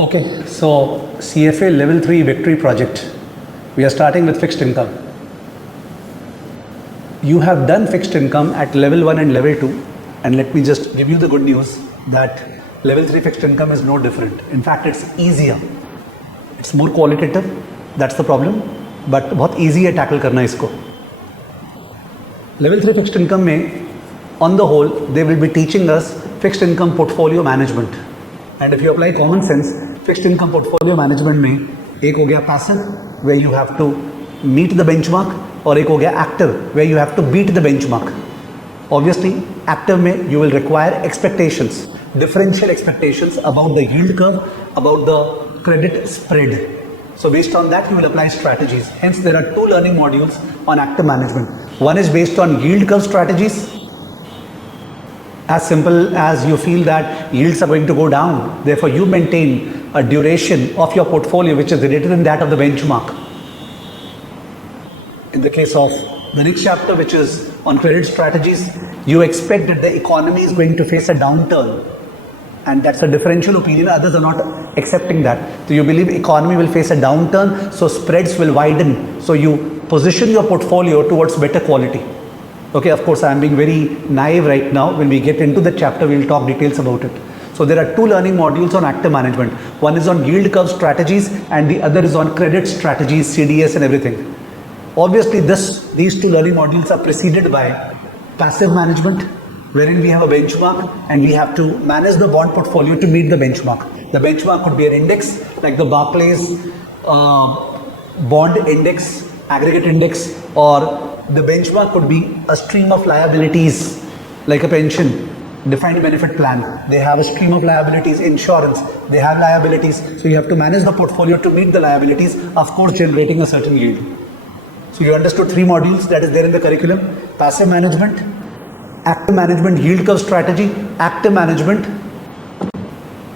Okay, so CFA Level 3 Victory Project. We are starting with fixed income. You have done fixed income at level 1 and level 2, and let me just give you the good news that level 3 fixed income is no different. In fact, it's easier. It's more qualitative, that's the problem, but बहुत easy है tackle करना इसको. Level 3 fixed income में, on the whole, they will be teaching us fixed income portfolio management. And if you apply common sense, fixed income portfolio management में एक हो गया passive, where you have to meet the benchmark, और एक हो गया active, where you have to beat the benchmark. Obviously, active में you will require expectations, differential expectations about the yield curve, about the credit spread. So based on that, you will apply strategies. Hence, there are 2 learning modules on active management. One is based on yield curve strategies. As simple as you feel that yields are going to go down, therefore you maintain a duration of your portfolio which is greater than that of the benchmark. In the case of the next chapter, which is on credit strategies, you expect that the economy is going to face a downturn, and that's a differential opinion. Others are not accepting that. So you believe economy will face a downturn, so spreads will widen. So you position your portfolio towards better quality. Okay, of course, I am being very naive right now. When we get into the chapter, we will talk details about it. So there are 2 learning modules on active management. One is on yield curve strategies, and the other is on credit strategies, CDS and everything. Obviously, these 2 learning modules are preceded by passive management, wherein we have a benchmark and we have to manage the bond portfolio to meet the benchmark. The benchmark could be an index like the Barclays bond index, aggregate index, or the benchmark could be a stream of liabilities like a pension, defined benefit plan. They have a stream of liabilities, insurance, they have liabilities. So you have to manage the portfolio to meet the liabilities, of course generating a certain yield. So you understood 3 modules that is there in the curriculum: passive management, active management, yield curve strategy, active management,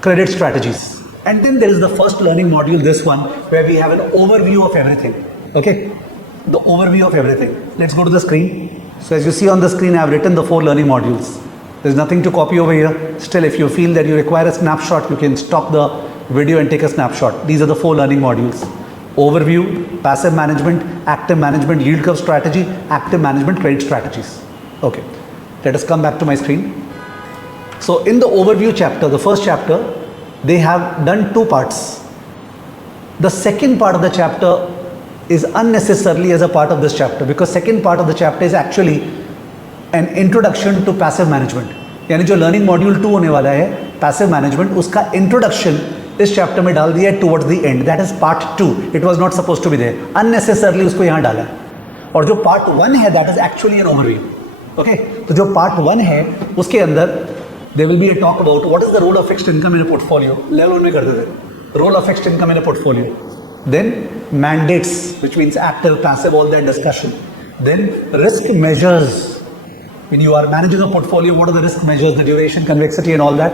credit strategies. And then there is the first learning module, this one, where we have an overview of everything. Okay, the overview of everything. Let's go to the screen. So as you see on the screen, I have written the 4 learning modules. There's nothing to copy over here. Still, if you feel that you require a snapshot, you can stop the video and take a snapshot. These are the 4 learning modules: overview, passive management, active management, yield curve strategy, active management, credit strategies. Okay, let us come back to my screen. So in the overview chapter, the first chapter, they have done 2 parts. The second part of the chapter is unnecessarily as a part of this chapter, because second part of the chapter is actually an introduction to passive management. यानी जो learning module 2 होने वाला है passive management, उसका introduction इस chapter में डाल दिया है towards the end. That is part 2. It was not supposed to be there. Unnecessarily उसको यहाँ डाला है. और जो part 1 है, that is actually an overview. Okay, तो जो part 1 है उसके अंदर there will be a talk about what is the role of fixed income in a portfolio. Level 1 में करते थे role of fixed income in a portfolio. Then mandates, which means active, passive, all that discussion. Then risk measures. When you are managing a portfolio, what are the risk measures, the duration, convexity and all that.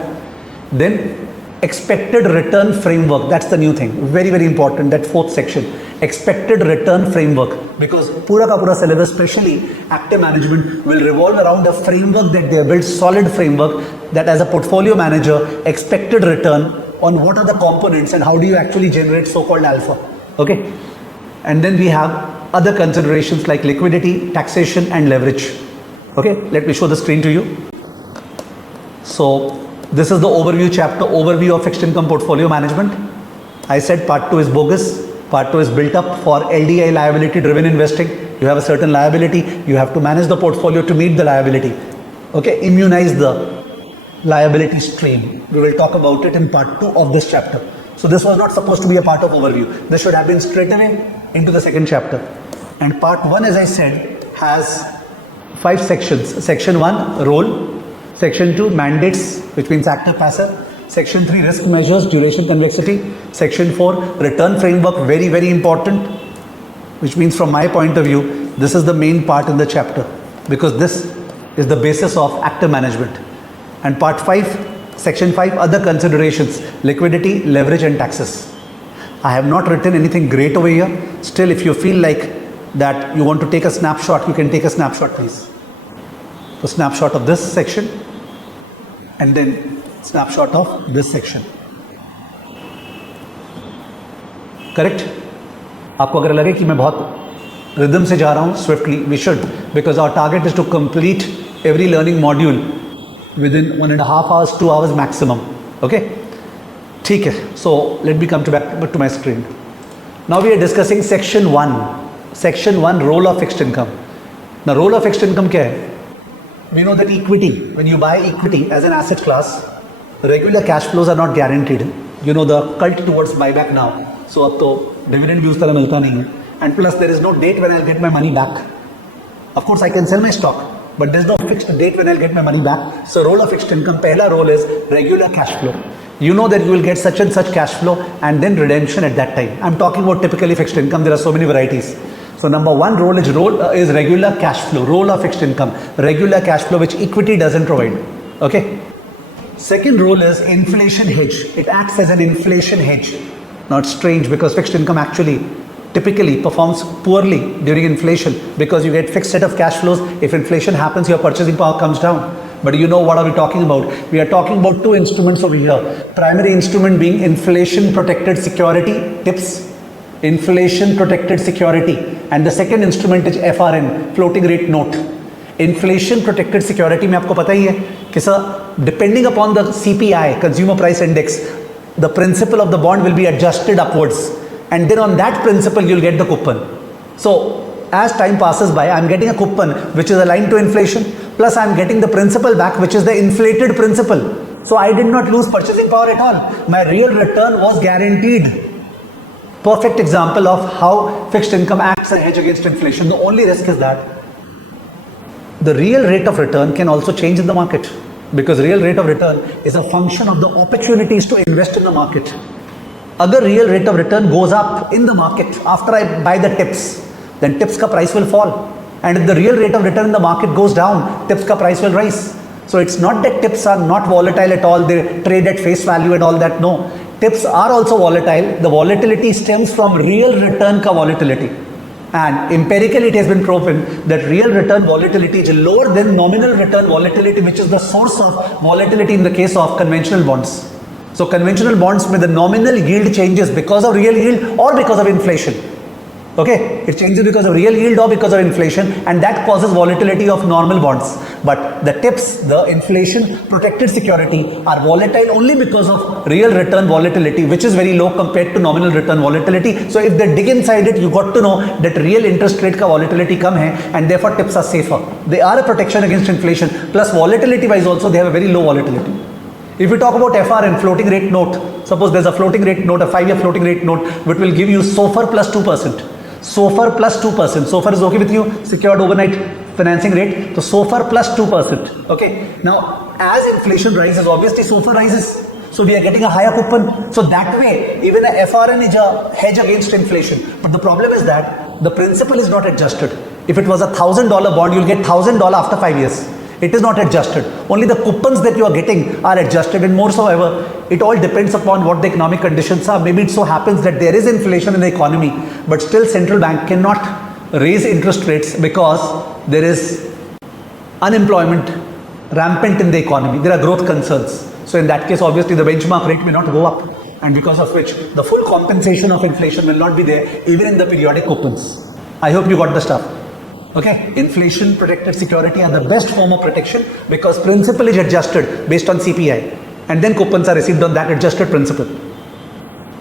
Then expected return framework. That's the new thing. Very, very important. That 4th section. Expected return framework. Because pura ka pura syllabus, especially active management, will revolve around a framework that they have built, solid framework, that as a portfolio manager, expected return on what are the components and how do you actually generate so-called alpha. Okay, and then we have other considerations like liquidity, taxation and leverage. Okay, let me show the screen to you. So this is the overview chapter, overview of fixed income portfolio management. I said part 2 is bogus. Part 2 is built up for LDI, liability driven investing. You have a certain liability, you have to manage the portfolio to meet the liability. Okay, immunize the liability stream. We will talk about it in part 2 of this chapter. So this was not supposed to be a part of overview. This should have been straight away into the second chapter. And part 1, as I said, has 5 sections. Section 1, role. Section 2, mandates, which means active, passive. Section 3, risk measures, duration, convexity. Section 4, return framework, very, very important. Which means from my point of view, this is the main part in the chapter, because this is the basis of active management. And part 5, section 5, other considerations: liquidity, leverage and taxes. I have not written anything great over here. Still, if you feel like that you want to take a snapshot, you can take a snapshot, please. So snapshot of this section and then snapshot of this section. Correct? आपको अगर लगे कि मैं बहुत rhythm से जा रहा हूँ, swiftly, we should, because our target is to complete every learning module within 1.5 hours, 2 hours maximum. Okay, ठीक है. So let me come back to my screen. Now we are discussing section 1. Section 1, role of fixed income. ना role of fixed income क्या है? We know that equity, when you buy equity as an asset class, regular cash flows are not guaranteed. You know the cult towards buyback now. So अब तो dividend भी उस तरह मिलता नहीं है. And plus there is no date when I'll get my money back. Of course I can sell my stock, but there's no fixed date when I'll get my money back. So role of fixed income, पहला role is regular cash flow. You know that you will get such and such cash flow and then redemption at that time. I'm talking about typically fixed income. There are so many varieties. So number one role is regular cash flow, role of fixed income, regular cash flow which equity doesn't provide. Okay. Second role is inflation hedge. It acts as an inflation hedge. Now it's strange because fixed income actually typically performs poorly during inflation because you get fixed set of cash flows. If inflation happens, your purchasing power comes down. But you know what are we talking about? We are talking about two instruments over here. Primary instrument being inflation protected security, TIPS. Inflation protected security, and the second instrument is FRN, floating rate note. Inflation protected security में आपको पता ही है कि sir, depending upon the CPI, consumer price index, the principal of the bond will be adjusted upwards, and then on that principal you'll get the coupon. So as time passes by, I'm getting a coupon which is aligned to inflation, plus I'm getting the principal back which is the inflated principal. So I did not lose purchasing power at all. My real return was guaranteed. Perfect example of how fixed income acts as a hedge against inflation. The only risk is that the real rate of return can also change in the market, because real rate of return is a function of the opportunities to invest in the market. Agar real rate of return goes up in the market after I buy the TIPS, then TIPS ka price will fall, and if the real rate of return in the market goes down, TIPS ka price will rise. So it's not that TIPS are not volatile at all, they trade at face value and all that. No, TIPS are also volatile. The volatility stems from real return ka volatility, and empirically it has been proven that real return volatility is lower than nominal return volatility, which is the source of volatility in the case of conventional bonds. So conventional bonds में the nominal yield changes because of real yield or because of inflation. Okay, it changes because of real yield or because of inflation, and that causes volatility of normal bonds. But the TIPS, the inflation protected security, are volatile only because of real return volatility, which is very low compared to nominal return volatility. So if they dig inside it, you got to know that real interest rate ka volatility kam hai, and therefore TIPS are safer. They are a protection against inflation, plus volatility wise also they have a very low volatility. If we talk about FRN, floating rate note, suppose there's a floating rate note, a 5-year floating rate note, which will give you SOFR plus 2%. SOFR plus 2%. SOFR is okay with you, secured overnight financing rate. So SOFR plus 2%. Okay. Now, as inflation rises, obviously SOFR rises. So we are getting a higher coupon. So that way, even a FRN is a hedge against inflation. But the problem is that the principal is not adjusted. If it was $1,000 bond, you'll get $1,000 after 5 years. It is not adjusted. Only the coupons that you are getting are adjusted, and moreover, it all depends upon what the economic conditions are. Maybe it so happens that there is inflation in the economy, but still central bank cannot raise interest rates because there is unemployment rampant in the economy. There are growth concerns. So in that case, obviously the benchmark rate may not go up, and because of which the full compensation of inflation will not be there even in the periodic coupons. I hope you got the stuff. Okay, inflation protected security are the best form of protection because principal is adjusted based on CPI, and then coupons are received on that adjusted principal.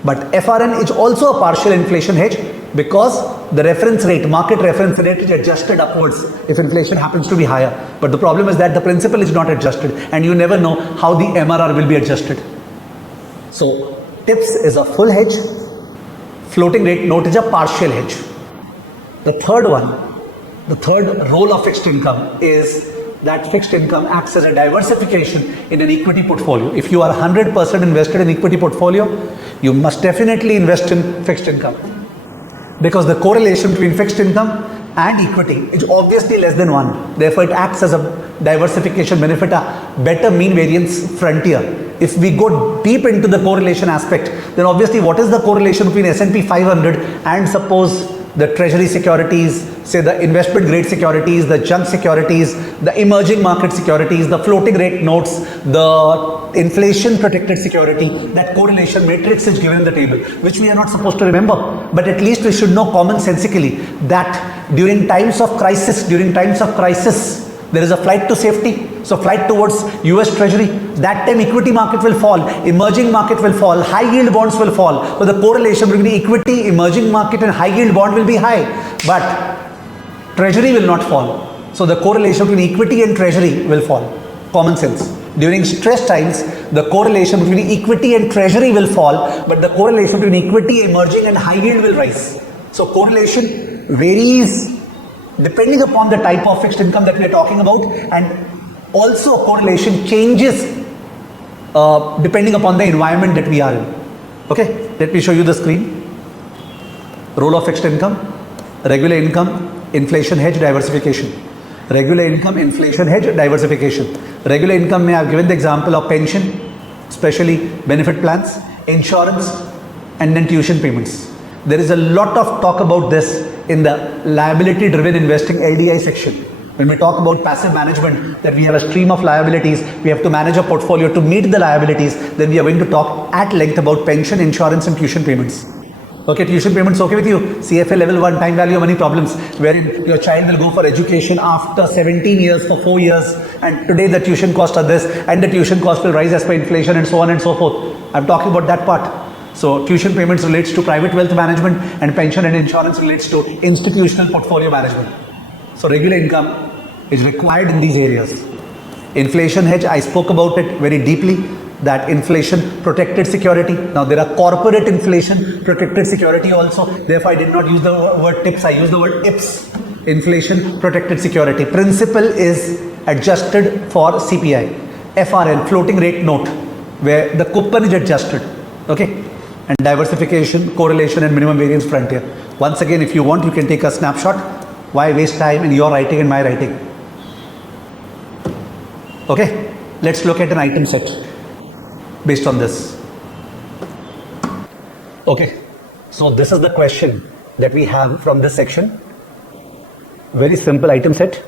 But FRN is also a partial inflation hedge because the reference rate, market reference rate, is adjusted upwards if inflation happens to be higher. But the problem is that the principal is not adjusted, and you never know how the MRR will be adjusted. So TIPS is a full hedge, floating rate note is a partial hedge. The third role of fixed income is that fixed income acts as a diversification in an equity portfolio. If you are 100% invested in equity portfolio, you must definitely invest in fixed income, because the correlation between fixed income and equity is obviously less than 1. Therefore, it acts as a diversification benefit, a better mean variance frontier. If we go deep into the correlation aspect, then obviously what is the correlation between S&P 500 and suppose the treasury securities, say the investment grade securities, the junk securities, the emerging market securities, the floating rate notes, the inflation protected security, that correlation matrix is given in the table, which we are not supposed to remember, but at least we should know common sensically that during times of crisis, there is a flight to safety. So flight towards US Treasury, that time equity market will fall, emerging market will fall, high yield bonds will fall. So the correlation between equity, emerging market and high yield bond will be high, but Treasury will not fall. So the correlation between equity and Treasury will fall. Common sense. During stress times, the correlation between equity and Treasury will fall, but the correlation between equity, emerging and high yield will rise. So correlation varies depending upon the type of fixed income that we are talking about, and also correlation changes depending upon the environment that we are in. Okay, let me show you the screen. Role of fixed income, regular income, inflation hedge, diversification. Regular income, inflation hedge, diversification. Regular income, may I have given the example of pension, especially benefit plans, insurance, and then tuition payments. There is a lot of talk about this in the liability driven investing LDI section. When we talk about passive management, that we have a stream of liabilities, we have to manage a portfolio to meet the liabilities, then we are going to talk at length about pension, insurance and tuition payments. Okay, tuition payments okay with you? CFA level 1 time value of money problems, wherein your child will go for education after 17 years for 4 years, and today the tuition costs are this, and the tuition cost will rise as per inflation and so on and so forth. I'm talking about that part. So tuition payments relates to private wealth management, and pension and insurance relates to institutional portfolio management. So regular income is required in these areas. Inflation hedge, I spoke about it very deeply, that inflation protected security. Now there are corporate inflation protected security also. Therefore I did not use the word TIPS, I used the word IPS. Inflation protected security. Principal is adjusted for CPI. FRN, floating rate note, where the coupon is adjusted. Okay. And diversification, correlation and minimum variance frontier. Once again, if you want, you can take a snapshot. Why waste time in your writing and my writing? Okay, let's look at an item set based on this. Okay, so this is the question that we have from this section. Very simple item set.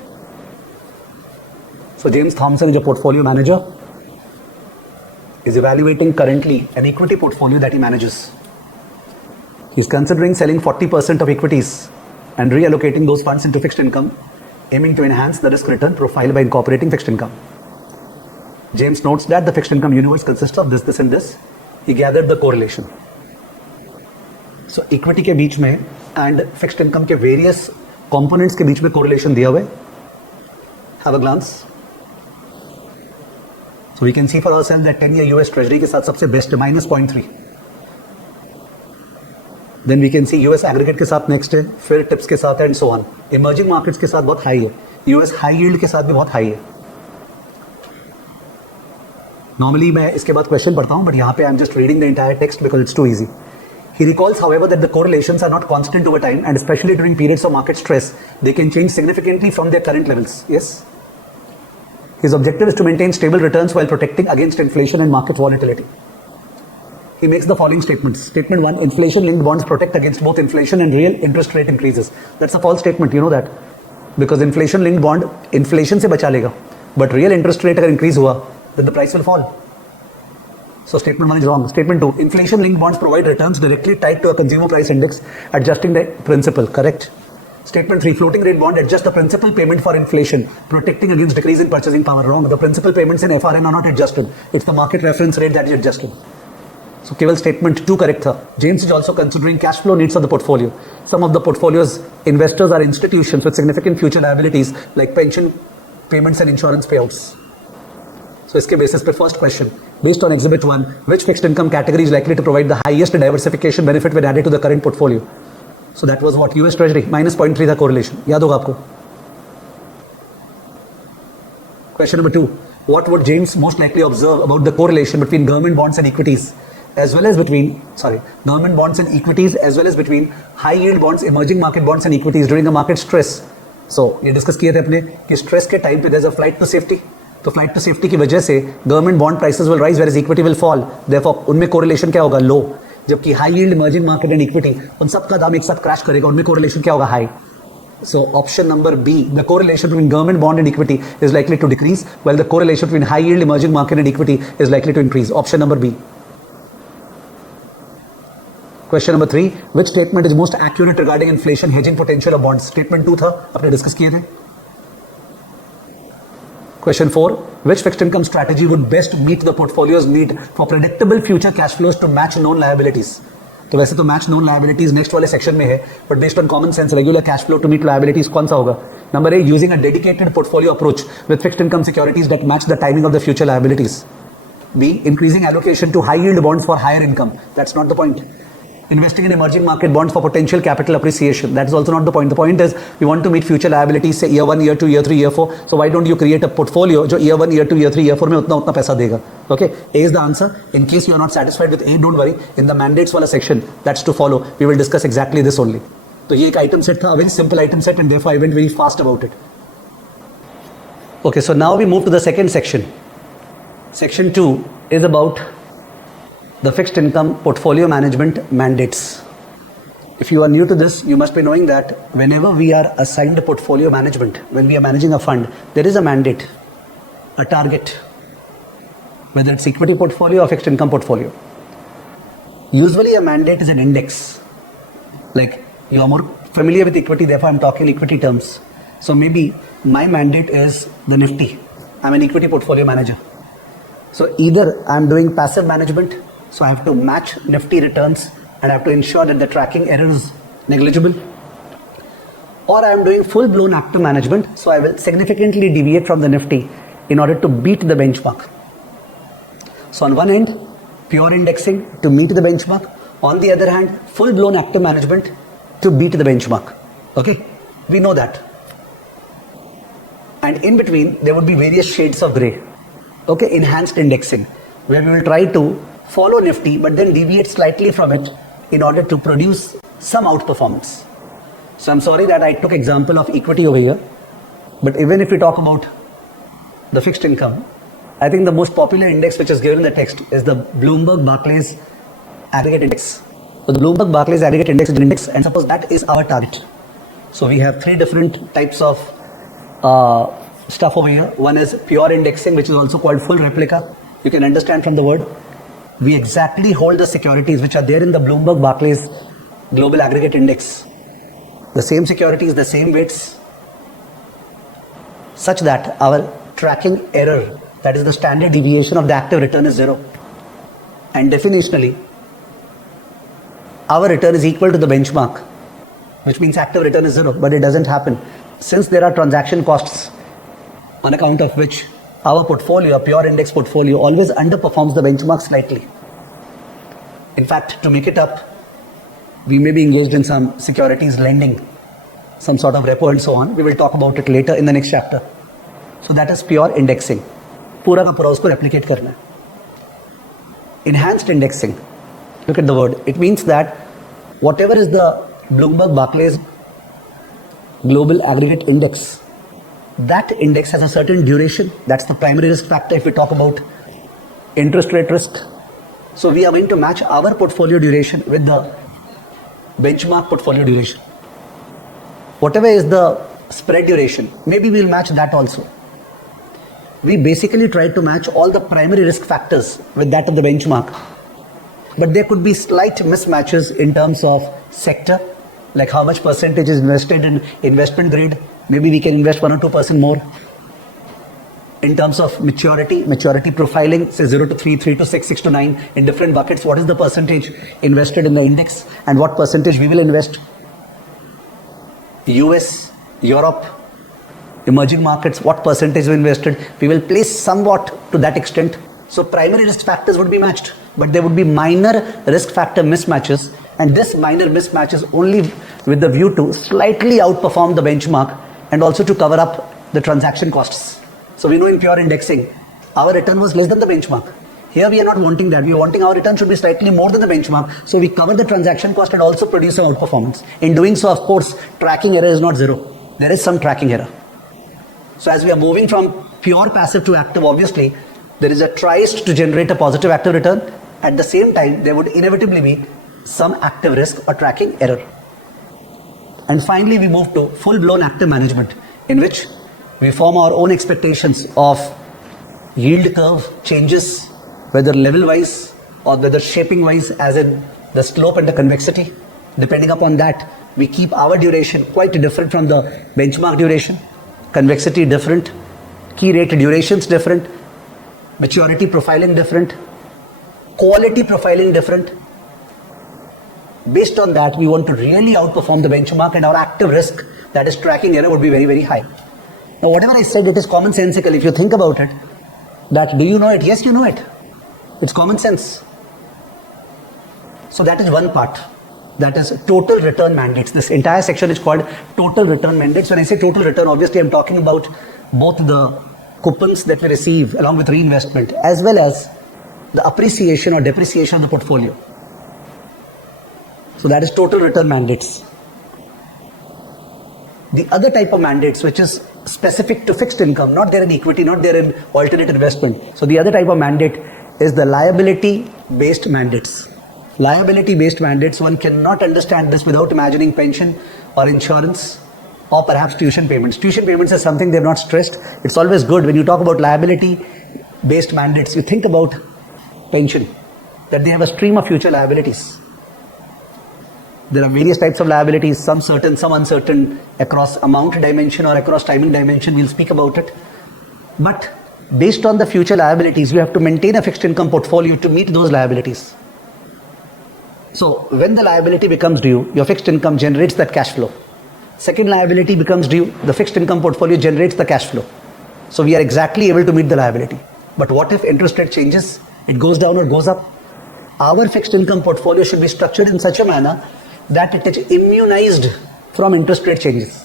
So James Thompson is a portfolio manager, is evaluating currently an equity portfolio that he manages. He's considering selling 40% of equities and reallocating those funds into fixed income, aiming to enhance the risk return profile by incorporating fixed income. James notes that the fixed income universe consists of this, this and this. He gathered the correlation. So equity के बीच में and fixed income के various components के बीच में correlation दिया हुआ है. Have a glance. So we can see for ourselves that 10-year US Treasury के साथ सबसे best है -0.3. Then we can see US aggregate के साथ next है, फिर TIPS के साथ है and so on. Emerging markets के साथ बहुत high है. US high yield के साथ भी बहुत high है. Normally मैं इसके बाद question पढ़ता हूँ, but यहाँ पे I'm just reading the entire text because it's too easy. He recalls, however, that the correlations are not constant over time, and especially during periods of market stress, they can change significantly from their current levels. Yes. His objective is to maintain stable returns while protecting against inflation and market volatility. He makes the following statements. Statement 1, inflation-linked bonds protect against both inflation and real interest rate increases. That's a false statement, you know that. Because inflation-linked bond, inflation से बचा लेगा. But real interest rate अगर increase हुआ, then the price will fall. So statement 1 is wrong. Statement 2, inflation-linked bonds provide returns directly tied to a consumer price index, adjusting the principal. Correct. Statement 3, floating rate bond adjust the principal payment for inflation, protecting against decrease in purchasing power. Wrong. The principal payments in FRN are not adjusted. It's the market reference rate that is adjusted. So केवल statement 2 correct था. James is also considering cash flow needs of the portfolio. Some of the portfolio's investors are institutions with significant future liabilities like pension payments and insurance payouts. So इसके basis पे first question, based on exhibit 1, which fixed income category is likely to provide the highest diversification benefit when added to the current portfolio? So that was what? US Treasury, -0.3 था correlation. याद होगा आपको. Question number 2, what would James most likely observe about the correlation between government bonds and equities, as well as between, government bonds and equities, as well as between high yield bonds, emerging market bonds and equities during a market stress? So ये discuss किए थे अपने कि stress के time पे there's a flight to safety. तो flight to safety की वजह से government bond prices will rise whereas equity will fall, therefore उनमें कोरिलेशन क्या होगा? लो. जबकि high yield emerging market and equity उन सबका दाम एक साथ क्रैश करेगा, उनमें कोरिलेशन क्या होगा? High. So option number B, the correlation between government bond and equity is likely to decrease, while the correlation between high yield emerging market and equity is likely to increase. Option number B. Question number 3, which statement is most accurate regarding inflation hedging potential of bonds? Statement 2 था, अपने discuss किए थे. Question 4, which fixed income strategy would best meet the portfolio's need for predictable future cash flows to match known liabilities? तो वैसे तो match known liabilities next वाले section में है, but based on common sense regular cash flow to meet liabilities कौन सा होगा? Number A, using a dedicated portfolio approach with fixed income securities that match the timing of the future liabilities. B, increasing allocation to high yield bonds for higher income. That's not the point. Investing in emerging market bonds for potential capital appreciation. That is also not the point. The point is we want to meet future liabilities, say year 1, year 2, year 3, year 4. So why don't you create a portfolio जो year 1, year 2, year 3, year 4 में उतना पैसा देगा? Okay, A is the answer. In case you are not satisfied with A, don't worry. In the mandates वाला section that's to follow, we will discuss exactly this only. तो ये एक item set था, a very simple item set, and therefore I went very fast about it. Okay, so now we move to the second section. Section 2 is about the fixed income portfolio management mandates. If you are new to this, you must be knowing that whenever we are assigned portfolio management, when we are managing a fund, there is a mandate, a target, whether it's equity portfolio or fixed income portfolio. Usually a mandate is an index. Like you are more familiar with equity, therefore I'm talking equity terms. So maybe my mandate is the Nifty. I'm an equity portfolio manager. So either I'm doing passive management, so I have to match Nifty returns and I have to ensure that the tracking error is negligible, or I am doing full blown active management, so I will significantly deviate from the Nifty in order to beat the benchmark. So on one end, pure indexing to meet the benchmark, on the other hand, full blown active management to beat the benchmark. Okay, we know that. And in between there would be various shades of gray. Okay, enhanced indexing, where we will try to follow Nifty but then deviate slightly from it in order to produce some outperformance. So I'm sorry that I took example of equity over here, but even if we talk about the fixed income, I think the most popular index which is given in the text is the Bloomberg Barclays Aggregate Index. So the Bloomberg Barclays Aggregate Index is an index, and suppose that is our target. So we have three different types of stuff over here. One is pure indexing, which is also called full replica. You can understand from the word. We exactly hold the securities which are there in the Bloomberg Barclays Global Aggregate Index. The same securities, the same weights, such that our tracking error, that is the standard deviation of the active return, is 0. And definitionally, our return is equal to the benchmark, which means active return is 0, but it doesn't happen. Since there are transaction costs on account of which our portfolio, a pure index portfolio, always underperforms the benchmark slightly. In fact, to make it up, we may be engaged in some securities lending, some sort of repo and so on. We will talk about it later in the next chapter. So that is pure indexing. पूरा का पूरा उसको replicate करना है. Enhanced indexing. Look at the word. It means that whatever is the Bloomberg Barclays Global Aggregate Index, that index has a certain duration. That's the primary risk factor if we talk about interest rate risk. So we are going to match our portfolio duration with the benchmark portfolio duration. Whatever is the spread duration, maybe we'll match that also. We basically try to match all the primary risk factors with that of the benchmark. But there could be slight mismatches in terms of sector, like how much percentage is invested in investment grade. Maybe we can invest 1 or 2% more. In terms of maturity profiling, say 0 to 3, 3 to 6, 6 to 9, in different buckets, what is the percentage invested in the index and what percentage we will invest. US, Europe, emerging markets, what percentage we invested. We will place somewhat to that extent. So primary risk factors would be matched, but there would be minor risk factor mismatches, and this minor mismatch is only with the view to slightly outperform the benchmark and also to cover up the transaction costs. So we know in pure indexing, our return was less than the benchmark. Here we are not wanting that. We are wanting our return should be slightly more than the benchmark. So we cover the transaction cost and also produce some outperformance. In doing so, of course, tracking error is not 0. There is some tracking error. So as we are moving from pure passive to active, obviously, there is a tryst to generate a positive active return. At the same time, there would inevitably be some active risk or tracking error. And finally, we move to full-blown active management, in which we form our own expectations of yield curve changes, whether level-wise or whether shaping-wise, as in the slope and the convexity. Depending upon that, we keep our duration quite different from the benchmark duration, convexity different, key rate durations different, maturity profiling different, quality profiling different. Based on that, we want to really outperform the benchmark, and our active risk, that is tracking error, would be very, very high. Now, whatever I said, it is commonsensical. If you think about it, that do you know it? Yes, you know it. It's common sense. So that is one part. That is total return mandates. This entire section is called total return mandates. When I say total return, obviously I'm talking about both the coupons that we receive along with reinvestment, as well as the appreciation or depreciation of the portfolio. So that is total return mandates. The other type of mandates, which is specific to fixed income, not there in equity, not there in alternate investment. So the other type of mandate is the liability-based mandates. Liability-based mandates, one cannot understand this without imagining pension or insurance or perhaps tuition payments. Tuition payments is something they've not stressed. It's always good when you talk about liability-based mandates, you think about pension, that they have a stream of future liabilities. There are various types of liabilities, some certain, some uncertain, across amount dimension or across timing dimension. We'll speak about it. But based on the future liabilities, you have to maintain a fixed income portfolio to meet those liabilities. So when the liability becomes due, your fixed income generates that cash flow. Second liability becomes due, the fixed income portfolio generates the cash flow. So we are exactly able to meet the liability. But what if interest rate changes? It goes down or goes up? Our fixed income portfolio should be structured in such a manner that it is immunized from interest rate changes,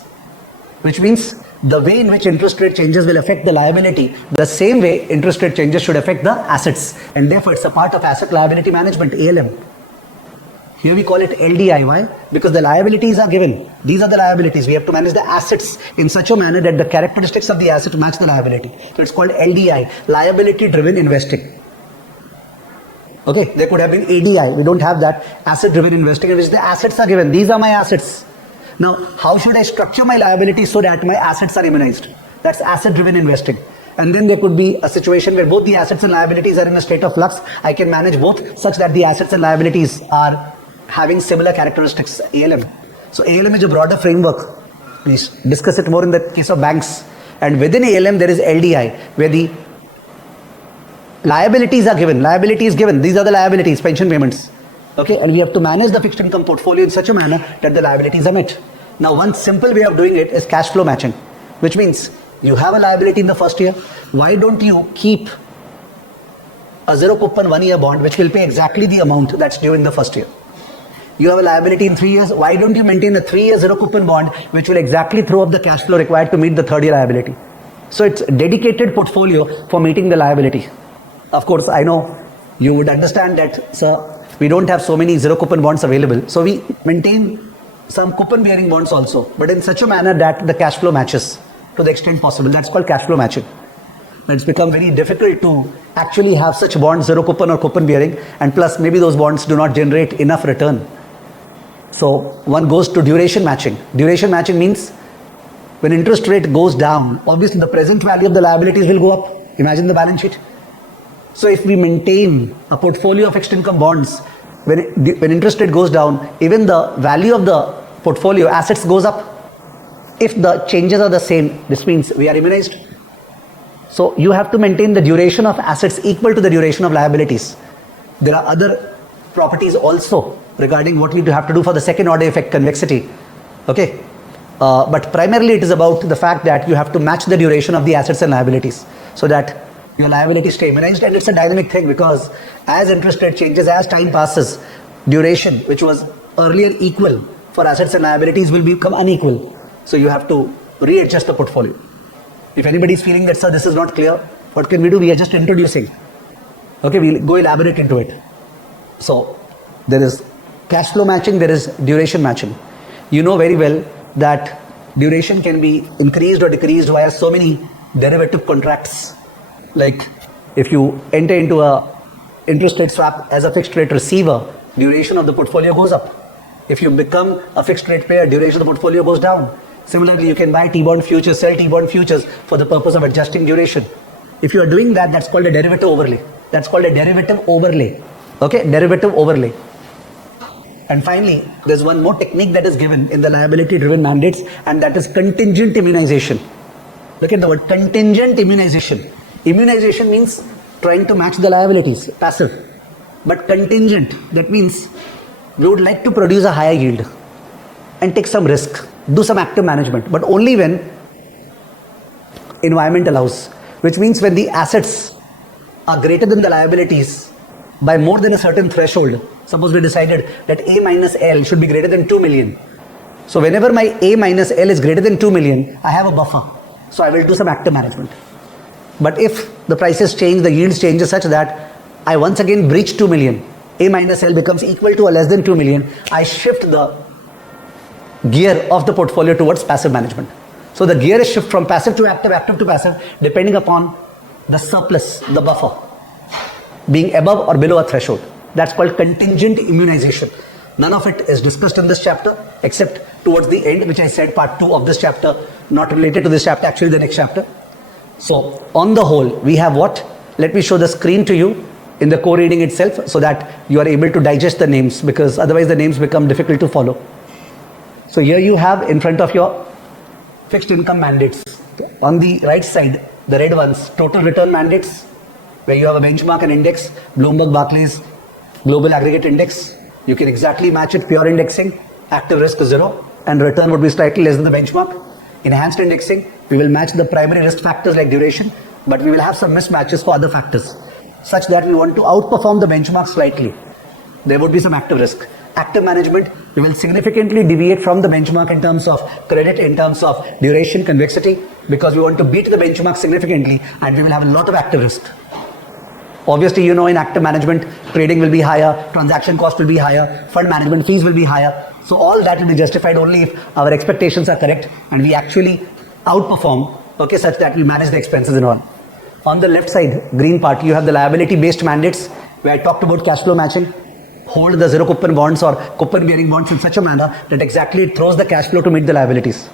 which means the way in which interest rate changes will affect the liability, the same way interest rate changes should affect the assets, and therefore it's a part of asset liability management, ALM. Here we call it LDI. Why? Because the liabilities are given. These are the liabilities. We have to manage the assets in such a manner that the characteristics of the asset match the liability. So it's called LDI, liability driven investing. Okay, there could have been ADI. We don't have that, asset driven investing, in which the assets are given. These are my assets. Now, how should I structure my liabilities so that my assets are immunized? That's asset driven investing. And then there could be a situation where both the assets and liabilities are in a state of flux. I can manage both such that the assets and liabilities are having similar characteristics, ALM. So ALM is a broader framework. We discuss it more in the case of banks. And within ALM, there is LDI, where the liabilities are given. Liability is given. These are the liabilities, pension payments. Okay, and we have to manage the fixed income portfolio in such a manner that the liabilities are met. Now, one simple way of doing it is cash flow matching, which means you have a liability in the first year. Why don't you keep a zero coupon 1 year bond which will pay exactly the amount that's due in the first year? You have a liability in 3 years. Why don't you maintain a 3-year zero coupon bond which will exactly throw up the cash flow required to meet the third year liability? So it's a dedicated portfolio for meeting the liability. Of course, I know you would understand that, sir, we don't have so many zero coupon bonds available. So we maintain some coupon bearing bonds also, but in such a manner that the cash flow matches to the extent possible. That's called cash flow matching. It's become very difficult to actually have such bonds, zero coupon or coupon bearing, and plus maybe those bonds do not generate enough return. So one goes to duration matching. Duration matching means when interest rate goes down, obviously the present value of the liabilities will go up. Imagine the balance sheet. So if we maintain a portfolio of fixed income bonds, when interest rate goes down, even the value of the portfolio assets goes up. If the changes are the same, this means we are immunized. So you have to maintain the duration of assets equal to the duration of liabilities. There are other properties also regarding what we have to do for the second order effect, convexity. Okay, but primarily it is about the fact that you have to match the duration of the assets and liabilities so that your liabilities stay immunized. And it's a dynamic thing, because as interest rate changes, as time passes, duration which was earlier equal for assets and liabilities will become unequal. So you have to readjust the portfolio. If anybody is feeling that, sir, this is not clear, what can we do? We are just introducing. Okay, we'll go elaborate into it. So there is cash flow matching, there is duration matching. You know very well that duration can be increased or decreased via so many derivative contracts. Like if you enter into a interest rate swap as a fixed rate receiver duration of the portfolio goes up. If you become a fixed rate payer, duration of the portfolio goes down. Similarly, you can buy T-bond futures, sell T-bond futures for the purpose of adjusting duration. If you are doing that, that's called a derivative overlay. That's called a derivative overlay. Okay, derivative overlay. And finally, there's one more technique that is given in the liability-driven mandates, and that is contingent immunization. Look at the word contingent immunization. Immunization means trying to match the liabilities, passive. But contingent, that means we would like to produce a higher yield and take some risk, do some active management, but only when environment allows, which means when the assets are greater than the liabilities by more than a certain threshold. Suppose we decided that A minus L should be greater than 2 million. So whenever my A minus L is greater than 2 million, I have a buffer. So I will do some active management. But if the prices change, the yields changes such that I once again breach 2 million, A minus L becomes equal to or less than 2 million, I shift the gear of the portfolio towards passive management. So the gear is shift from passive to active, active to passive, depending upon the surplus, the buffer, being above or below a threshold. That's called contingent immunization. None of it is discussed in this chapter, except towards the end, which I said part 2 of this chapter, not related to this chapter, actually the next chapter. So on the whole, we have what? Let me show the screen to you in the co-reading itself so that you are able to digest the names, because otherwise the names become difficult to follow. So here you have in front of your fixed income mandates. On the right side, the red ones, total return mandates, where you have a benchmark and index, Bloomberg Barclays Global Aggregate Index. You can exactly match it, pure indexing, active risk is 0, and return would be slightly less than the benchmark. Enhanced indexing, we will match the primary risk factors like duration, but we will have some mismatches for other factors, such that we want to outperform the benchmark slightly. There would be some active risk. Active management, we will significantly deviate from the benchmark in terms of credit, in terms of duration, convexity, because we want to beat the benchmark significantly, and we will have a lot of active risk. Obviously, you know, in active management, trading will be higher, transaction cost will be higher, fund management fees will be higher. So all that will be justified only if our expectations are correct and we actually outperform, okay, such that we manage the expenses and all. On the left side, green part, you have the liability-based mandates, where I talked about cash flow matching. Hold the zero coupon bonds or coupon bearing bonds in such a manner that exactly it throws the cash flow to meet the liabilities.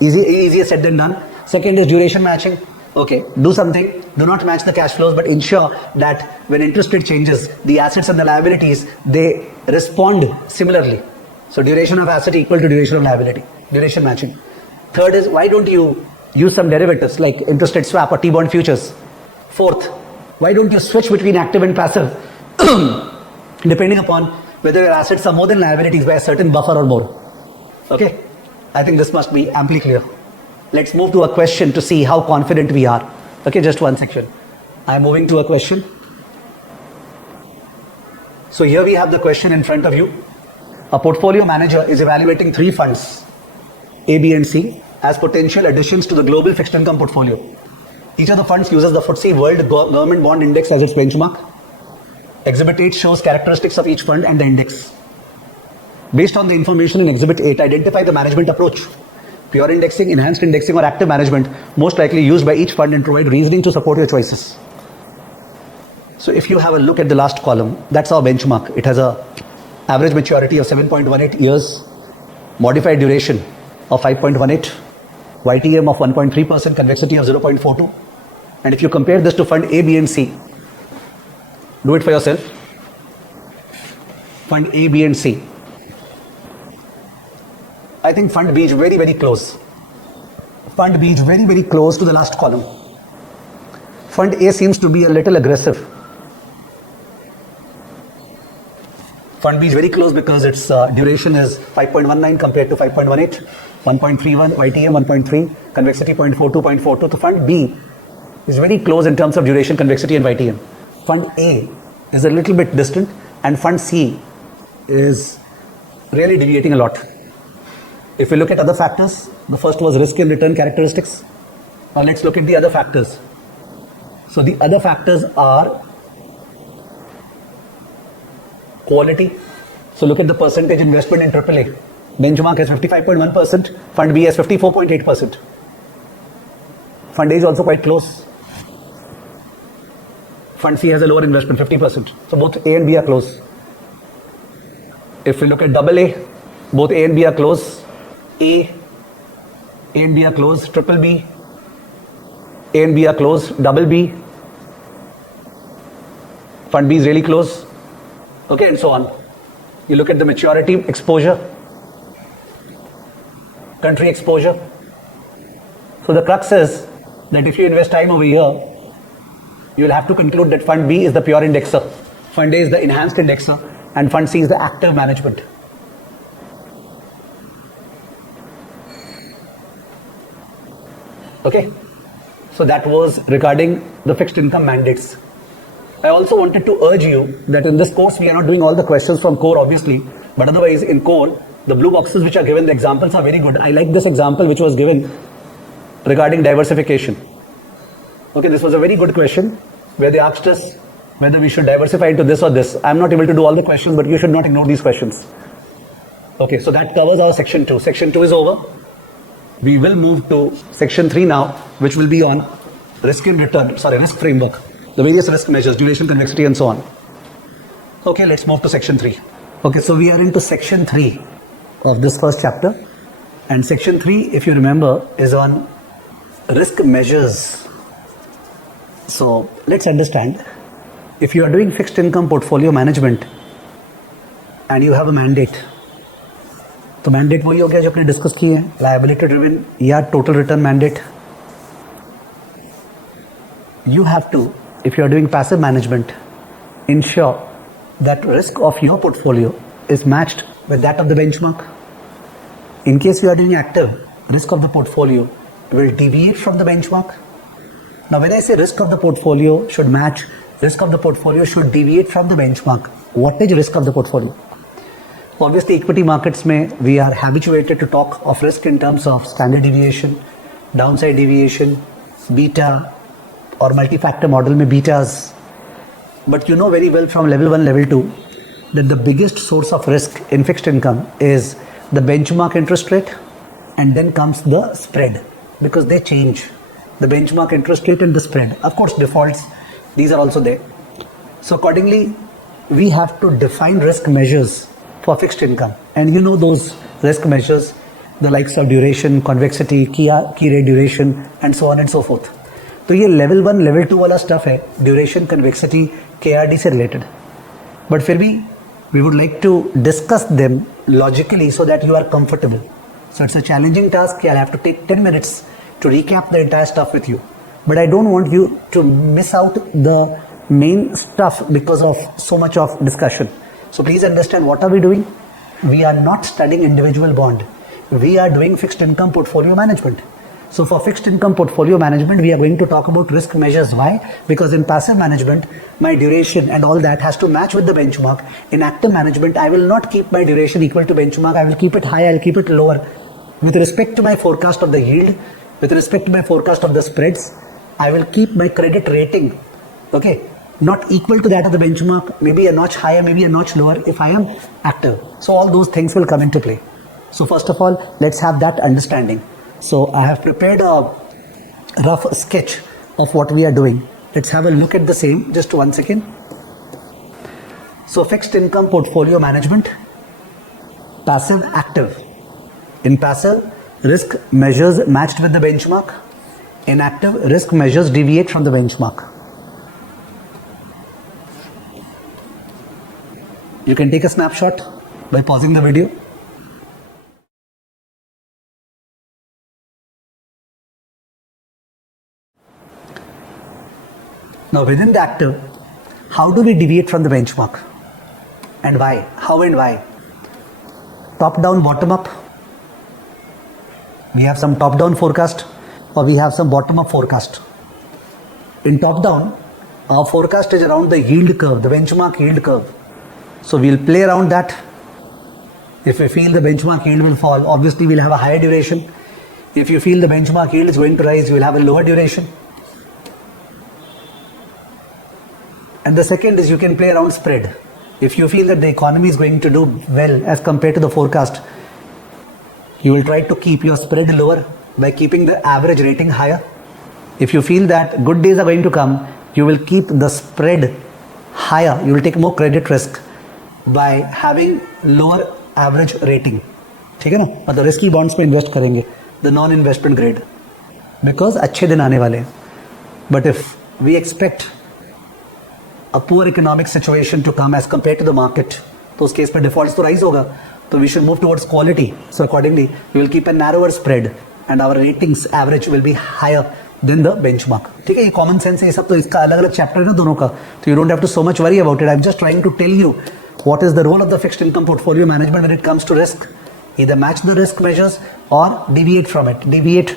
Easier said than done. Second is duration matching. Okay, do something, do not match the cash flows, but ensure that when interest rate changes, the assets and the liabilities, they respond similarly. So duration of asset equal to duration of liability, duration matching. Third is, why don't you use some derivatives like interest rate swap or T-bond futures? Fourth, why don't you switch between active and passive depending upon whether your assets are more than liabilities by a certain buffer or more. Okay, I think this must be amply clear. Let's move to a question to see how confident we are. Okay, just one section. I'm moving to a question. So here we have the question in front of you. A portfolio manager is evaluating 3 funds, A, B, and C, as potential additions to the global fixed income portfolio. Each of the funds uses the FTSE World Government Bond Index as its benchmark. Exhibit 8 shows characteristics of each fund and the index. Based on the information in Exhibit 8, identify the management approach. Pure indexing, enhanced indexing, or active management most likely used by each fund, and provide reasoning to support your choices. So if you have a look at the last column, that's our benchmark. It has a average maturity of 7.18 years, modified duration of 5.18, YTM of 1.3%, convexity of 0.42. And if you compare this to fund A, B, and C, do it for yourself. Fund A, B, and C. I think fund B is very, very close. Fund B is very, very close to the last column. Fund A seems to be a little aggressive. Fund B is very close because its duration is 5.19 compared to 5.18, 1.31, YTM 1.3, convexity 0.42, 0.42. So fund B is very close in terms of duration, convexity, and YTM. Fund A is a little bit distant, and fund C is really deviating a lot. If we look at other factors, the first was risk and return characteristics. Now let's look at the other factors. So the other factors are quality. So look at the percentage investment in AAA. Benchmark has 55.1%, fund B has 54.8%. Fund A is also quite close. Fund C has a lower investment, 50%. So both A and B are close. If we look at double A, both A and B are close. A and B are close. Triple B, A and B are close. Double B, fund B is really close. Okay, and so on. You look at the maturity exposure, country exposure. So the crux is that if you invest time over here, you will have to conclude that fund B is the pure indexer, fund A is the enhanced indexer, and fund C is the active management. Okay, so that was regarding the fixed income mandates. I also wanted to urge you that in this course we are not doing all the questions from core obviously, but otherwise in core the blue boxes which are given, the examples are very good. I like this example which was given regarding diversification. Okay, this was a very good question where they asked us whether we should diversify into this or this. I'm not able to do all the questions, but you should not ignore these questions. Okay, so that covers our section 2. Section 2 is over. We will move to section 3 now, which will be on risk framework, the various risk measures, duration, convexity, and so on. Okay, let's move to section 3. Okay, so we are into section 3 of this first chapter, and section 3, if you remember, is on risk measures. So let's understand, if you are doing fixed income portfolio management and you have a mandate, तो mandate वही हो गया जो अपने discuss किए हैं, liability driven या total return mandate. You have to, if you are doing passive management, ensure that risk of your portfolio is matched with that of the benchmark. In case you are doing active, risk of the portfolio will deviate from the benchmark. Now when I say risk of the portfolio should match, risk of the portfolio should deviate from the benchmark, what is risk of the portfolio? Obviously equity markets mein we are habituated to talk of risk in terms of standard deviation, downside deviation, beta, or multi-factor model mein betas. But you know very well from level 1, level 2 that the biggest source of risk in fixed income is the benchmark interest rate, and then comes the spread, because they change. The benchmark interest rate and the spread. Of course defaults, these are also there. So accordingly, we have to define risk measures for fixed income. And you know those risk measures, the likes of duration, convexity, key rate duration, and so on and so forth. तो ये level 1, level 2 वाला stuff है, duration, convexity, KRD से related. But फिर भी we would like to discuss them logically so that you are comfortable. So it's a challenging task. I'll have to take 10 minutes to recap the entire stuff with you. But I don't want you to miss out the main stuff because of so much of discussion. So please understand, what are we doing? We are not studying individual bond. We are doing fixed income portfolio management. So for fixed income portfolio management, we are going to talk about risk measures. Why? Because in passive management, my duration and all that has to match with the benchmark. In active management, I will not keep my duration equal to benchmark. I will keep it high, I will keep it lower. With respect to my forecast of the yield, with respect to my forecast of the spreads, I will keep my credit rating, okay, not equal to that of the benchmark, maybe a notch higher, maybe a notch lower if I am active. So all those things will come into play. So first of all, let's have that understanding. So I have prepared a rough sketch of what we are doing. Let's have a look at the same. Just 1 second. So fixed income portfolio management, passive, active. In passive, risk measures matched with the benchmark. In active, risk measures deviate from the benchmark. You can take a snapshot by pausing the video. Now within the active, how do we deviate from the benchmark? And why? How and why? Top down, bottom up. We have some top down forecast or we have some bottom up forecast. In top down, our forecast is around the yield curve, the benchmark yield curve. So we'll play around that. If we feel the benchmark yield will fall, obviously we'll have a higher duration. If you feel the benchmark yield is going to rise, you will have a lower duration. And the second is you can play around spread. If you feel that the economy is going to do well as compared to the forecast, you will try to keep your spread lower by keeping the average rating higher. If you feel that good days are going to come, you will keep the spread higher. You will take more credit risk by having lower average rating. ठीक है ना, मतलब risky bonds में invest करेंगे, the non investment grade, because अच्छे दिन आने वाले हैं. But if we expect a poor economic situation to come as compare to the market, तो उस केस पर डिफॉल्ट तो राइज होगा. तो we should move towards quality. So accordingly we will keep a narrower spread and our ratings average will be higher than the benchmark. ठीक है, ये common sense है ये सब. तो इसका अलग अलग चैप्टर है ना दोनों का, तो you don't have to so much worry about it. I am just trying to tell you what is the role of the fixed income portfolio management when it comes to risk. Either match the risk measures or deviate from it. Deviate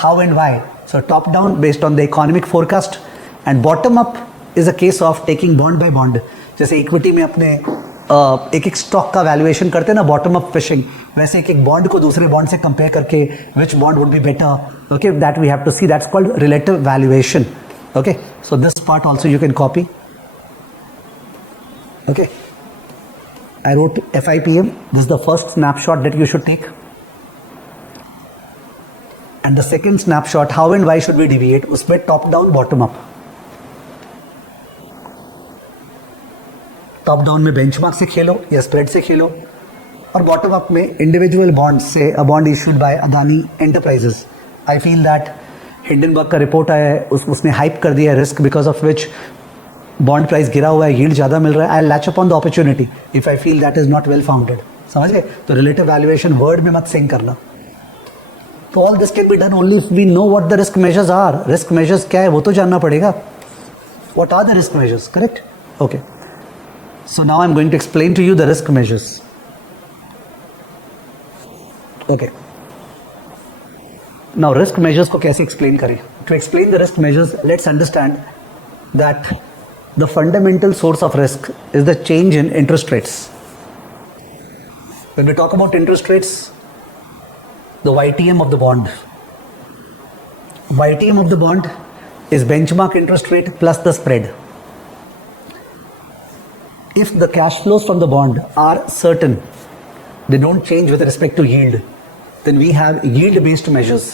how and why. So top down based on the economic forecast, and bottom up is a case of taking bond by bond. जैसे equity में अपने एक एक stock का valuation करते हैं ना, bottom up fishing, वैसे एक एक बॉन्ड को दूसरे बॉन्ड से कंपेयर करके which bond would be better. Okay, that we have to see. That's called relative valuation. Okay, so this part also you can copy. Okay, I wrote FIPM. This is the first snapshot that you should take. And the second snapshot, how and why should we deviate? उसमें top down, bottom up. Top down में benchmark से खेलो या spread से खेलो, और bottom up में individual bonds से a bond issued by Adani Enterprises. I feel that Hindenburg का report आया है, उसने हाइप कर दिया है risk, because of which bond price गिरा हुआ है, यील्ड ज़्यादा मिल रहा है. I latch upon the opportunity if I feel that is not well founded. समझ गए? तो रिलेटिव वैल्यूएशन वर्ड में मत सिंक करना. तो all this can be done only if we know what the risk measures are. Risk measures क्या है वो तो जानना पड़ेगा. What are the risk measures? Correct. Okay, so now I am going to explain to you the risk measures. Okay, now risk measures को कैसे explain करें? To explain the risk measures, let's understand that the fundamental source of risk is the change in interest rates. When we talk about interest rates, the YTM of the bond. YTM of the bond is benchmark interest rate plus the spread. If the cash flows from the bond are certain, they don't change with respect to yield, then we have yield-based measures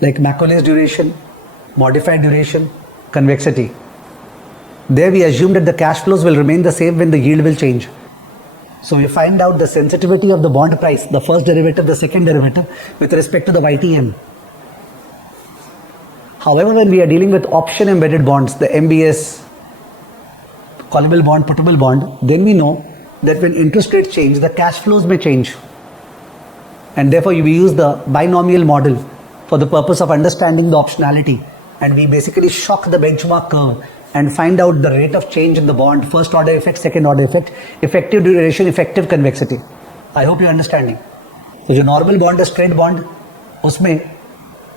like Macaulay's duration, modified duration, convexity. There we assume that the cash flows will remain the same when the yield will change. So we find out the sensitivity of the bond price, the first derivative, the second derivative, with respect to the YTM. However, when we are dealing with option embedded bonds, the MBS, callable bond, puttable bond, then we know that when interest rates change, the cash flows may change. And therefore we use the binomial model for the purpose of understanding the optionality. And we basically shock the benchmark curve and find out the rate of change in the bond, first order effect, second order effect, effective duration, effective convexity. I hope you're understanding. So जो normal bond है, straight bond, उसमें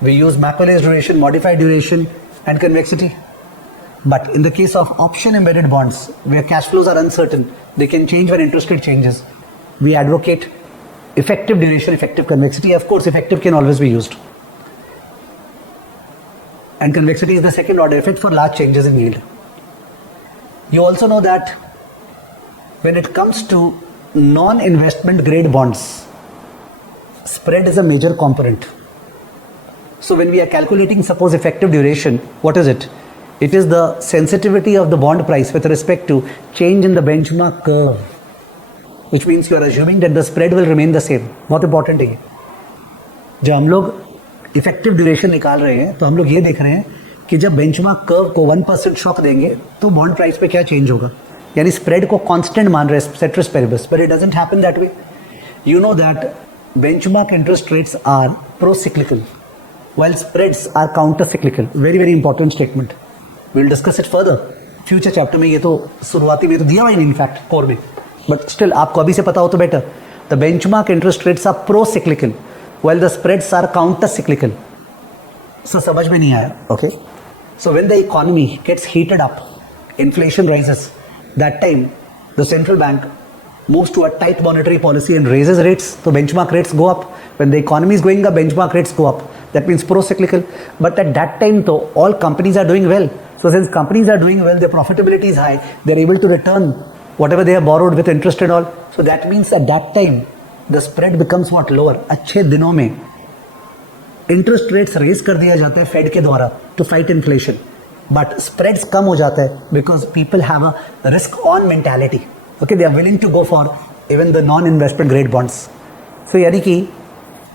we use Macaulay's duration, modified duration and convexity. But in the case of option embedded bonds, where cash flows are uncertain, they can change when interest rate changes, we advocate effective duration, effective convexity. Of course, effective can always be used. And convexity is the second order effect for large changes in yield. You also know that when it comes to non-investment grade bonds, spread is a major component. So when we are calculating, suppose, effective duration, what is it? It is the sensitivity of the bond price with respect to change in the benchmark curve, which means you are assuming that the spread will remain the same. बहुत important है ये. जब हम लोग effective duration निकाल रहे हैं तो हम लोग ये देख रहे हैं कि जब बेंचमार्क कर्व को 1% शॉक देंगे तो बॉन्ड प्राइस पे क्या चेंज होगा. यानी स्प्रेड को कांस्टेंट मान रहे हैं ceteris paribus, but it doesn't happen that way. You know that benchmark interest rates are procyclical while spreads are countercyclical. Very very important statement. We will discuss it further future chapter में. ये तो शुरुआती में तो दिया हुआ ही नहीं इनफैक्ट कोर में, बट स्टिल आपको अभी से पता हो तो better. The benchmark interest rates are procyclical while the spreads are counter cyclical. So समझ में नहीं आया. Okay, so when the economy gets heated up, inflation rises, that time the central bank moves to a tight monetary policy and raises rates. So benchmark rates go up. When the economy is going up, benchmark rates go up. That means pro cyclical. But at that time though, all companies are doing well. So since companies are doing well, their profitability is high, they are able to return whatever they have borrowed with interest and all. So that means at that time the spread becomes what? Lower. अच्छे दिनों में interest rates raise कर दिया जाता है Fed के द्वारा to fight inflation, but spreads कम हो जाता है because people have a risk on mentality. Okay, they are willing to go for even the non-investment grade bonds. So यानी कि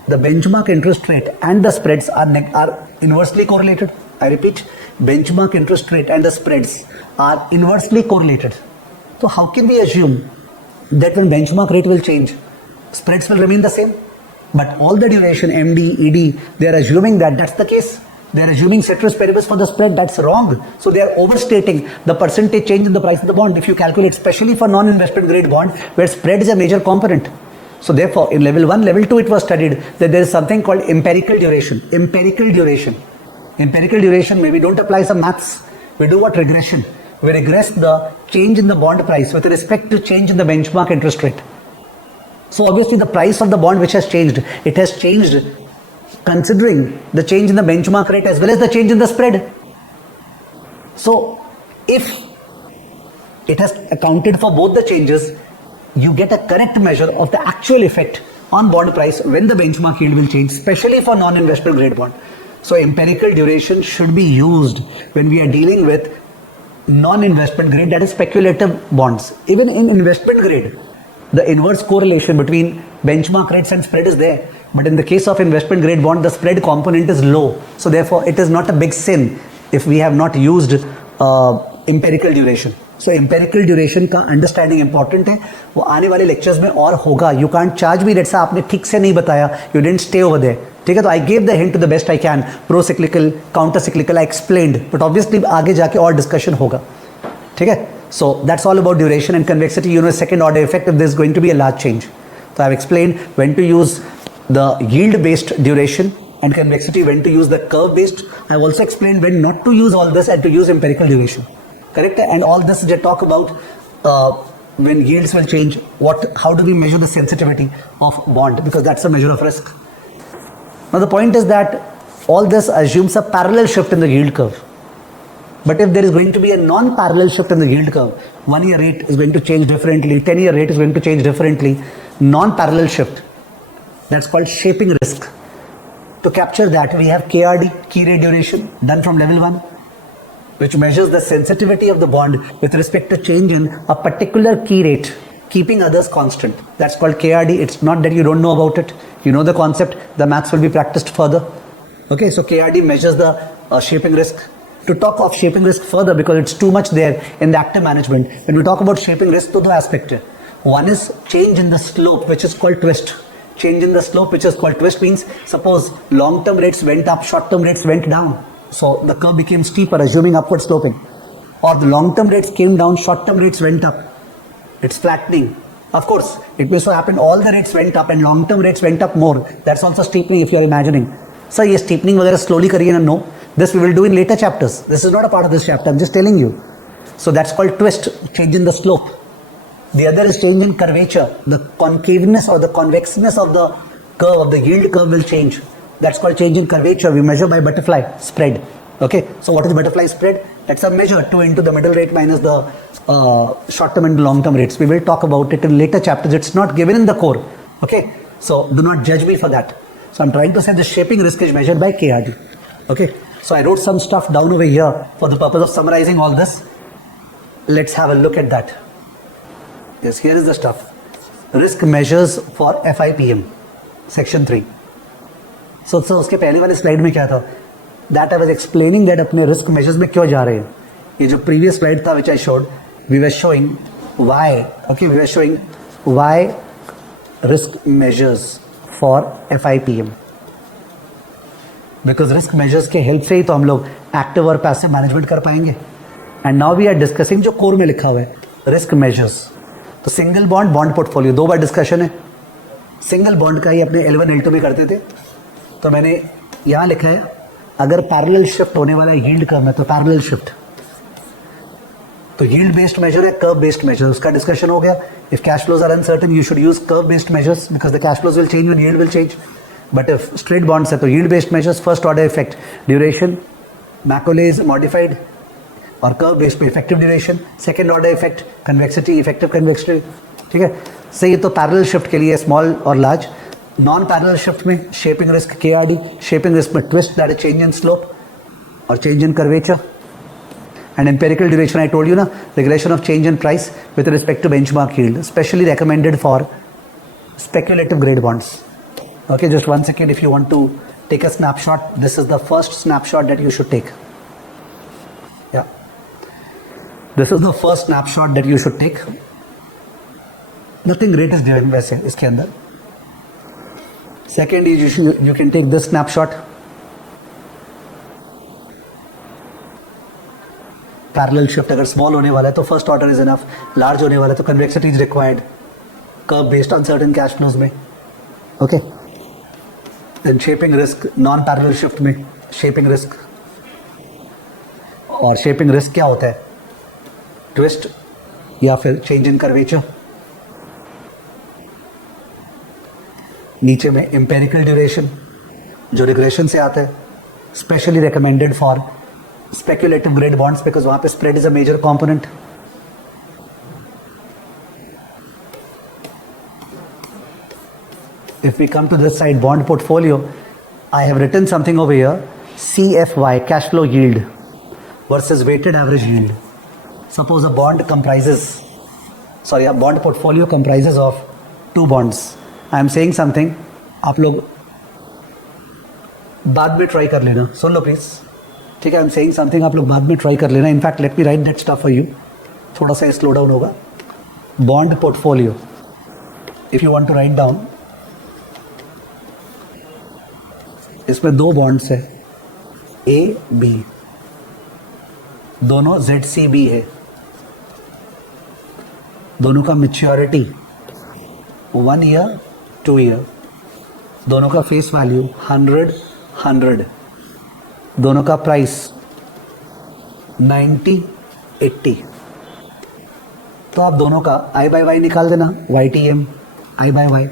the benchmark interest rate and the spreads are inversely correlated. I repeat, benchmark interest rate and the spreads are inversely correlated. So how can we assume that when benchmark rate will change, spreads will remain the same? But all the duration, MD, ED, they are assuming that that's the case. They are assuming ceteris paribus for the spread. That's wrong. So they are overstating the percentage change in the price of the bond. If you calculate, especially for non-investment grade bond, where spread is a major component. So therefore, in level 1, level 2, it was studied that there is something called empirical duration. Empirical duration. Empirical duration, maybe don't apply some maths. We do what? Regression. We regress the change in the bond price with respect to change in the benchmark interest rate. So obviously the price of the bond which has changed, it has changed considering the change in the benchmark rate as well as the change in the spread. So if it has accounted for both the changes, you get a correct measure of the actual effect on bond price when the benchmark yield will change, especially for non-investment grade bond. So empirical duration should be used when we are dealing with non-investment grade, that is speculative bonds. Even in investment grade, the inverse correlation between benchmark rates and spread is there. But in the case of investment grade bond, the spread component is low. So therefore, it is not a big sin if we have not used empirical duration. So empirical duration का understanding important है. वो आने वाले lectures में और होगा. You can't charge me that सा आपने ठीक से नहीं बताया. You didn't stay over there. ठीक है, तो I gave the hint to the best I can. Pro cyclical, counter cyclical, I explained. But obviously आगे जाके और discussion होगा. ठीक है. So that's all about duration and convexity. You know, second order effect if there's going to be a large change. So I've explained when to use the yield based duration and convexity, when to use the curve based. I've also explained when not to use all this and to use empirical duration. Correct? And all this they talk about when yields will change. How do we measure the sensitivity of bond? Because that's a measure of risk. Now the point is that all this assumes a parallel shift in the yield curve. But if there is going to be a non-parallel shift in the yield curve, 1 year rate is going to change differently, 10 year rate is going to change differently, non-parallel shift, that's called shaping risk. To capture that, we have KRD, key rate duration, done from level 1, which measures the sensitivity of the bond with respect to change in a particular key rate, keeping others constant. That's called KRD. It's not that you don't know about it. You know the concept. The maths will be practiced further. Okay, so KRD measures the shaping risk. To talk of shaping risk further, because it's too much there in the active management, when we talk about shaping risk, two aspects. One is change in the slope, which is called twist. Change in the slope, which is called twist, means suppose long-term rates went up, short-term rates went down. So the curve became steeper, assuming upward sloping. Or the long-term rates came down, short-term rates went up. It's flattening. Of course, it may so happen all the rates went up and long-term rates went up more. That's also steepening if you are imagining. So yes, steepening वगैरह slowly करिए ना, no. This we will do in later chapters. This is not a part of this chapter. I'm just telling you. So that's called twist, change in the slope. The other is change in curvature. The concaveness or the convexness of the curve, of the yield curve will change. That's called change in curvature. We measure by butterfly spread. Okay. So what is butterfly spread? That's a measure 2 into the middle rate minus the short-term and long-term rates. We will talk about it in later chapters. It's not given in the core. Okay. So do not judge me for that. So I'm trying to say the shaping risk is measured by KRD. Okay. So I wrote some stuff down over here for the purpose of summarizing all this. Let's have a look at that. Yes, here is the stuff. Risk measures for FIPM, section 3. So उसके पहले वाले slide में क्या था? That I was explaining that अपने risk measures में क्यों जा रहे हैं? ये जो previous slide था which I showed, we were showing why. Okay, we were showing why risk measures for FIPM. Because risk measures के help से ही तो हम लोग active और passive management कर पाएंगे. And now we are discussing जो core में लिखा हुआ है risk measures. तो single bond bond portfolio 2 बार discussion है. Single bond का ही अपने L1 L2 में करते थे. तो मैंने यहाँ लिखा है अगर parallel shift होने वाला yield curve में तो parallel shift. तो yield based measure है curve based measure. उसका discussion हो गया. If cash flows are uncertain, you should use curve based measures because the cash flows will change when yield will change. But if straight bonds है तो yield based measures, first order effect, duration, Macaulay is modified और curve based पे effective duration, second order effect, convexity, effective convexity. ठीक है. सही है. तो parallel shift के लिए small और large, non parallel shift में shaping risk KRD, shaping risk में twist, that is change in slope और change in curvature, And empirical duration, I told you, regression of change in price with respect to benchmark yield, especially recommended for speculative grade bonds. Okay, just 1 second. If you want to take a snapshot, this is the first snapshot that you should take. Yeah, this is the first snapshot that you should take. Nothing great is given वैसे इसके अंदर. Second is you can take this snapshot. Parallel shift अगर small होने वाला है तो first order is enough. Large होने वाला है तो convexity is required. Curve based on certain cash flows में. Okay. Then shaping risk non-parallel shift में shaping risk. और shaping risk क्या होता है? Twist या फिर change in curvature. नीचे में empirical duration जो regression से आता है, specially recommended for speculative grade bonds because वहाँ पे spread is a major component. If we come to this side, bond portfolio, I have written something over here, CFY, cash flow yield versus weighted average yield. Suppose a bond portfolio comprises of 2 bonds. I am saying something, आप लोग बाद में try कर लेना, सुन लो please, ठीक है. I am saying something, आप लोग बाद में ट्राई कर लेना. In fact let me write that stuff for you. थोड़ा सा स्लो डाउन होगा. Bond portfolio, if you want to write down, इसमें 2 बॉन्ड्स है ए बी, दोनों ZCB है, दोनों का मैच्योरिटी 1 ईयर 2 ईयर, दोनों का फेस वैल्यू 100, दोनों का प्राइस 90-80. तो आप दोनों का I/Y निकाल देना, YTM I/Y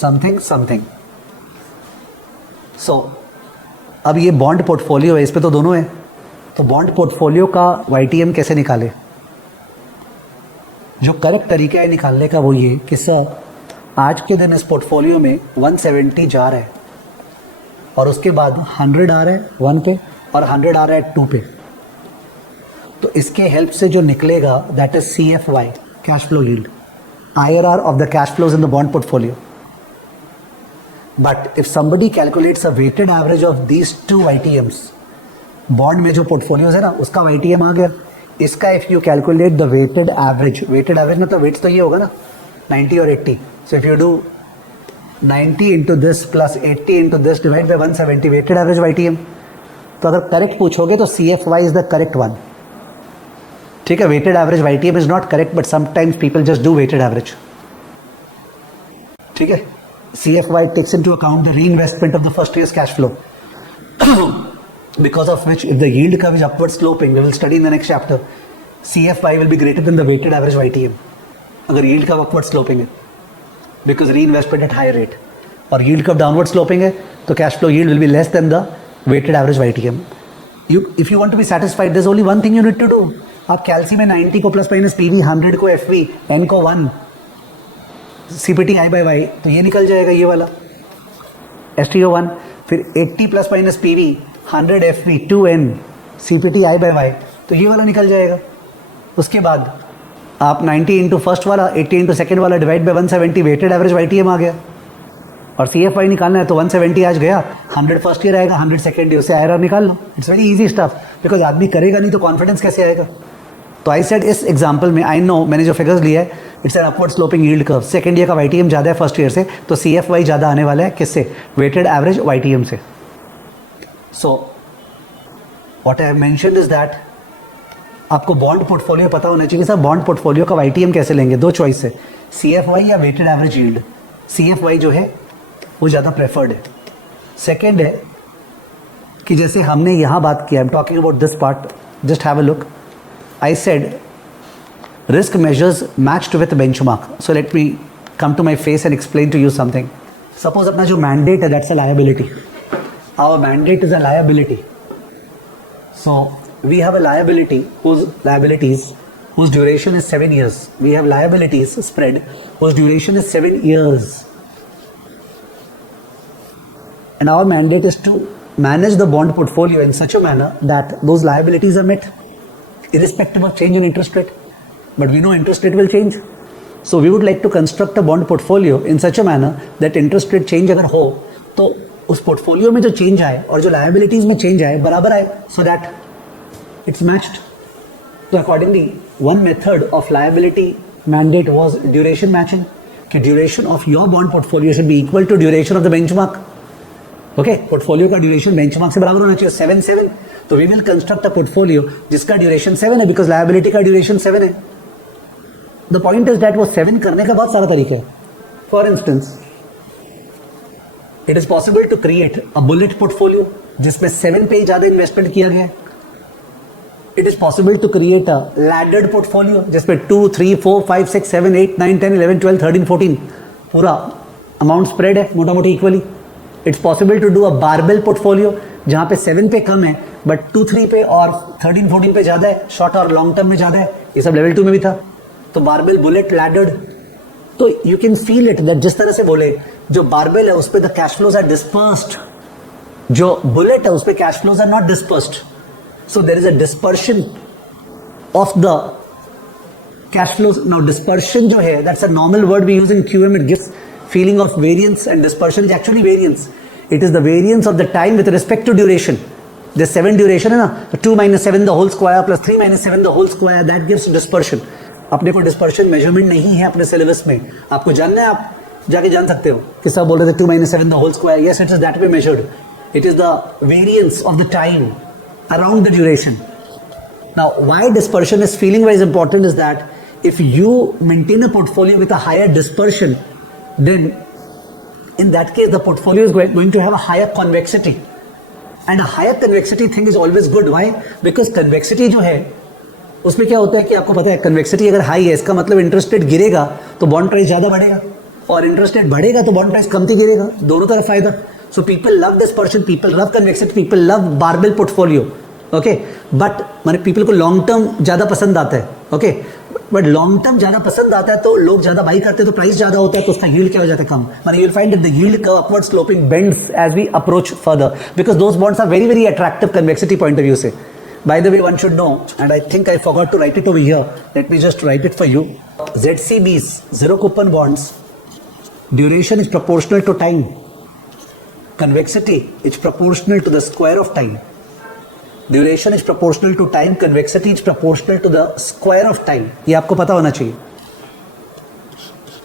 समथिंग. सो अब ये बॉन्ड पोर्टफोलियो है, इस पे तो दोनों है, तो बॉन्ड पोर्टफोलियो का YTM कैसे निकाले? जो करेक्ट तरीका है निकालने का वो ये कि सर आज के दिन इस पोर्टफोलियो में 170 जा रहा है और उसके बाद 100 आ रहा है 1 पे और 100 आ रहा है 2 पे, तो इसके हेल्प से जो निकलेगा that is CFY, cash flow yield, IRR of the cash flows in the bond portfolio. But if somebody calculates a weighted average of these 2 YTMs, bond में जो पोर्टफोलियोज है ना उसका YTM आ गया, इसका if you calculate the weighted average मतलब weights तो ये होगा ना 90 और 80. So if you do 90 into this plus 80 into this divide by 170 weighted average YTM, तो अगर करेक्ट पूछोगे तो CFY is the correct one. ठीक है, weighted average YTM is not correct but sometimes people just do weighted average. ठीक है, CFY takes into account the reinvestment of the first year's cash flow because of which if the yield curve is upward sloping, we will study in the next chapter, CFY will be greater than the weighted average YTM अगर yield curve upward sloping है, because reinvestment at high rate, और yield curve downward sloping है तो cash flow yield will be less than the weighted average YTM. If you want to be satisfied, there's only one thing you need to do. आप कैल्सी में 90 को plus minus PV, 100 को FV, N को 1, CPT I/Y, तो ये निकल जाएगा ये वाला STO 1. फिर 80 plus minus PV, 100 FV, 2N, CPT I/Y, तो ये वाला निकल जाएगा. उसके बाद आप 90 इंटू फर्स्ट वाला, 80 इंटू सेकेंड वाला divide by 170 weighted average YTM आ गया. और CFY निकालना है तो 170 आज गया, 100 फर्स्ट ईयर आएगा, 100 सेकेंड ईयर, उससे IRR निकाल लो. It's very easy stuff, because आदमी करेगा नहीं तो कॉन्फिडेंस कैसे आएगा. तो आई सेड इस एग्जाम्पल में आई नो मैंने जो फिगर्स लिया है it's an upward sloping yield curve. Second year का YTM ज़्यादा है फर्स्ट ईयर से, तो CFY ज़्यादा आने वाला है किससे? वेटेड एवरेज YTM से. So what I have mentioned is that आपको बॉन्ड पोर्टफोलियो पता होना चाहिए. सर बॉन्ड पोर्टफोलियो का YTM कैसे लेंगे? 2 चॉइस है, CFY या वेटेड एवरेज यील्ड. CFY जो है वो ज़्यादा प्रेफर्ड है. सेकेंड है कि जैसे हमने यहाँ बात किया, I am talking about this part, just have a look. I said risk measures matched with benchmark. So let me come to my face and explain to you something. Suppose अपना जो mandate है that's a liability. Our mandate is a liability. So we have a liability whose duration is 7 years. We have liabilities spread whose duration is 7 years. And our mandate is to manage the bond portfolio in such a manner that those liabilities are met. irrespective of change in interest rate. But we know interest rate will change. So we would like to construct a bond portfolio in such a manner that interest rate change अगर हो तो उस portfolio में जो change आए और जो liabilities में change आए बराबर आए, so that it's matched. So accordingly, one method of liability mandate was duration matching. कि duration of your bond portfolio should be equal to duration of the benchmark. Okay, portfolio का duration benchmark से बराबर होना चाहिए 7. तो we will construct a portfolio जिसका duration 7 है because liability का duration 7 है. The point is that वो 7 करने का बहुत सारा तरीका है. For instance, it is possible to create a bullet portfolio जिसमें 7 पे ज़्यादा इन्वेस्टमेंट किया गया है. It is possible to create a laddered portfolio जिसमें 2, 3, 4, 5, 6, 7, 8, 9, 10, 11, 12, 13, 14 पूरा अमाउंट स्प्रेड है मोटा मोटी equally. It's possible to do a barbell portfolio जहाँ पे 7 पे कम है बट 2, 3 पे और 13, 14 पे ज़्यादा है, शॉर्ट और लॉन्ग टर्म में ज़्यादा है. ये सब लेवल 2 में भी था. तो बारबेल, बुलेट, लैडर्ड. तो you can feel it that जिस तरह से बोले जो बारबेल है उस पर the cash flows are dispersed, जो बुलेट है उस पर cash flows are not dispersed. So there is a dispersion of the cash flows. Now dispersion जो है, that's a normal word we use in QM. It gives feeling of variance, and dispersion is actually variance. It is the variance of the time with respect to duration. There's 7 duration है ना, 2 minus 7 the whole square plus 3 minus 7 the whole square, that gives dispersion. अपने को dispersion measurement नहीं है अपने syllabus में. आपको जानना है, आप जाके जान सकते हो कि सब बोल रहे थे 2 minus 7 the whole square. Yes, it is that way measured. It is the variance of the time around the duration. Now, why dispersion is feeling wise important is that if you maintain a portfolio with a higher dispersion, then in that case the portfolio is going to have a higher convexity, and a higher convexity thing is always good. Why? Because convexity जो है उसमें क्या होता है कि आपको पता है convexity अगर high है इसका मतलब interest rate गिरेगा तो bond price ज़्यादा बढ़ेगा, और interest rate बढ़ेगा तो bond price कमती गिरेगा. दोनों तरफ फायदा. So people love dispersion, people love convexity, people love barbell portfolio. Okay, but माने people को long term ज़्यादा पसंद आता है. Okay, but long term ज़्यादा पसंद आता है तो लोग ज़्यादा बाई करते हैं तो प्राइस ज़्यादा होता है तो उसका yield क्या हो जाता है कम. माने you'll find that the yield curve upward sloping bends as we approach further because those bonds are very very attractive convexity point of view से. By the way, one should know, and I think I forgot to write it over here. Let me just write it for you. ZCBs, zero coupon bonds, duration is proportional to time. Convexity is proportional to the square of time. Duration is proportional to time. Convexity is proportional to the square of time. ये आपको पता होना चाहिए.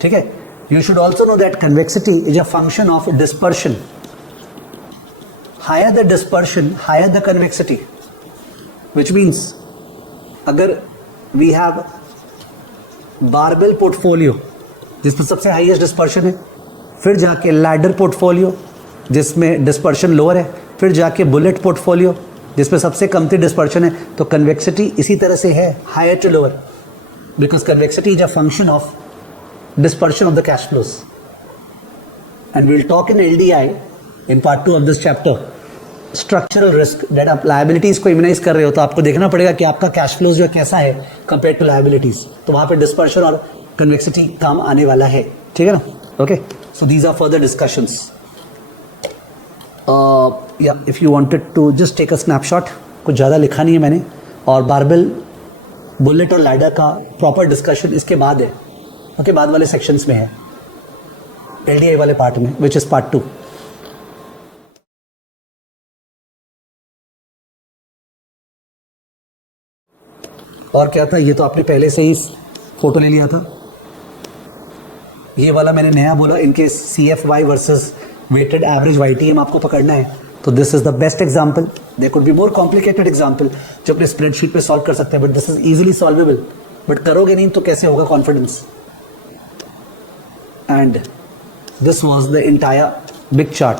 ठीक है? You should also know that convexity is a function of dispersion. Higher the dispersion, higher the convexity. Which means, अगर we have barbell portfolio जिसमें सबसे highest dispersion है, फिर जाके ladder portfolio जिसमें डिस्पर्शन लोअर है, फिर जाके बुलेट पोर्टफोलियो जिसमें सबसे कमती डिस्पर्शन है, तो कन्वेक्सिटी इसी तरह से है higher to lower because convexity is a function of dispersion of the cash flows. And will talk in LDI in part 2 of this chapter structural risk that आप लायबिलिटीज को इम्यूनाइज कर रहे हो तो आपको देखना पड़ेगा कि आपका कैश फ्लोज जो कैसा है कंपेयर टू लायबिलिटीज. तो वहाँ पे डिस्पर्शन और कन्वेक्सिटी काम आने वाला है. ठीक है ना? Okay, so these are further discussions. Yeah, if you wanted to just take a snapshot, कुछ ज़्यादा लिखा नहीं है मैंने, और बारबेल, बुलेट और लैडर का प्रॉपर डिस्कशन इसके बाद है. ओके, बाद वाले सेक्शंस में है LDI वाले पार्ट में, विच इज़ पार्ट 2. और क्या था, ये तो आपने पहले से ही फोटो ले लिया था. ये वाला मैंने नया बोला इनके CFY versus weighted average YTM आपको पकड़ना है तो this is the best example. There could be more complicated example जो अपने स्प्रेडशीट पे सॉल्व कर सकते हैं, but this is easily solvable. But करोगे नहीं तो कैसे होगा confidence. And this was the entire big chart.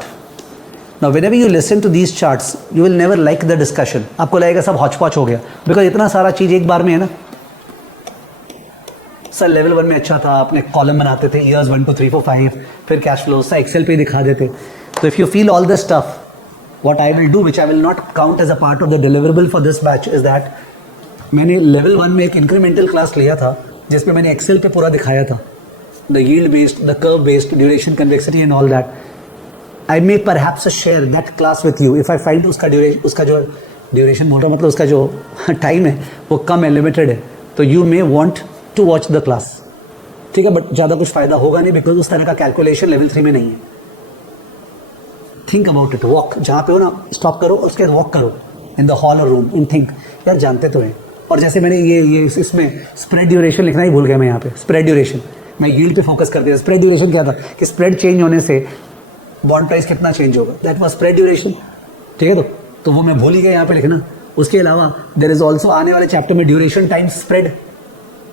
Now whenever you listen to these charts you will never like the discussion. आपको लगेगा सब हॉच पॉच हो गया बिकॉज इतना सारा चीज एक बार में है ना. सर लेवल 1 में अच्छा था, अपने कॉलम बनाते थे ईयर्स 1 2 3 4 5, फिर कैश फ्लो सा एक्सेल पे दिखा देते. तो if you feel all this stuff, what I will do, which I will not count as a part of the deliverable for this batch, is that मैंने level 1 में एक incremental class लिया था जिसमें मैंने एक्सेल पे पूरा दिखाया था, the yield based, the curve based, duration, convexity and all that. I may perhaps share that class with you if I find उसका जो ड्यूरेशन बोल रहा हूँ मतलब उसका जो टाइम है वो कम है, लिमिटेड है, तो you may want to watch the class, ठीक है, बट ज़्यादा कुछ फायदा होगा नहीं बिकॉज उस तरह का कैलकुलेशन लेवल 3 में नहीं है. थिंक अबाउट इट, वॉक, जहाँ पे हो ना स्टॉप करो, उसके बाद वॉक करो इन द हॉल और रूम इन थिंक, यार जानते तो हैं. और जैसे मैंने ये इसमें स्प्रेड ड्यूरेशन लिखना ही भूल गया मैं यहाँ पे, स्प्रेड ड्यूरेशन, मैं यील्ड पे फोकस कर दिया. स्प्रेड ड्यूरेशन क्या था कि स्प्रेड चेंज होने से बॉन्ड प्राइस कितना चेंज होगा, दैट वाज स्प्रेड ड्यूरेशन, ठीक है. तो वो मैं भूल ही गया यहाँ पे लिखना. उसके अलावा देयर इज ऑल्सो आने वाले चैप्टर में ड्यूरेशन टाइम स्प्रेड,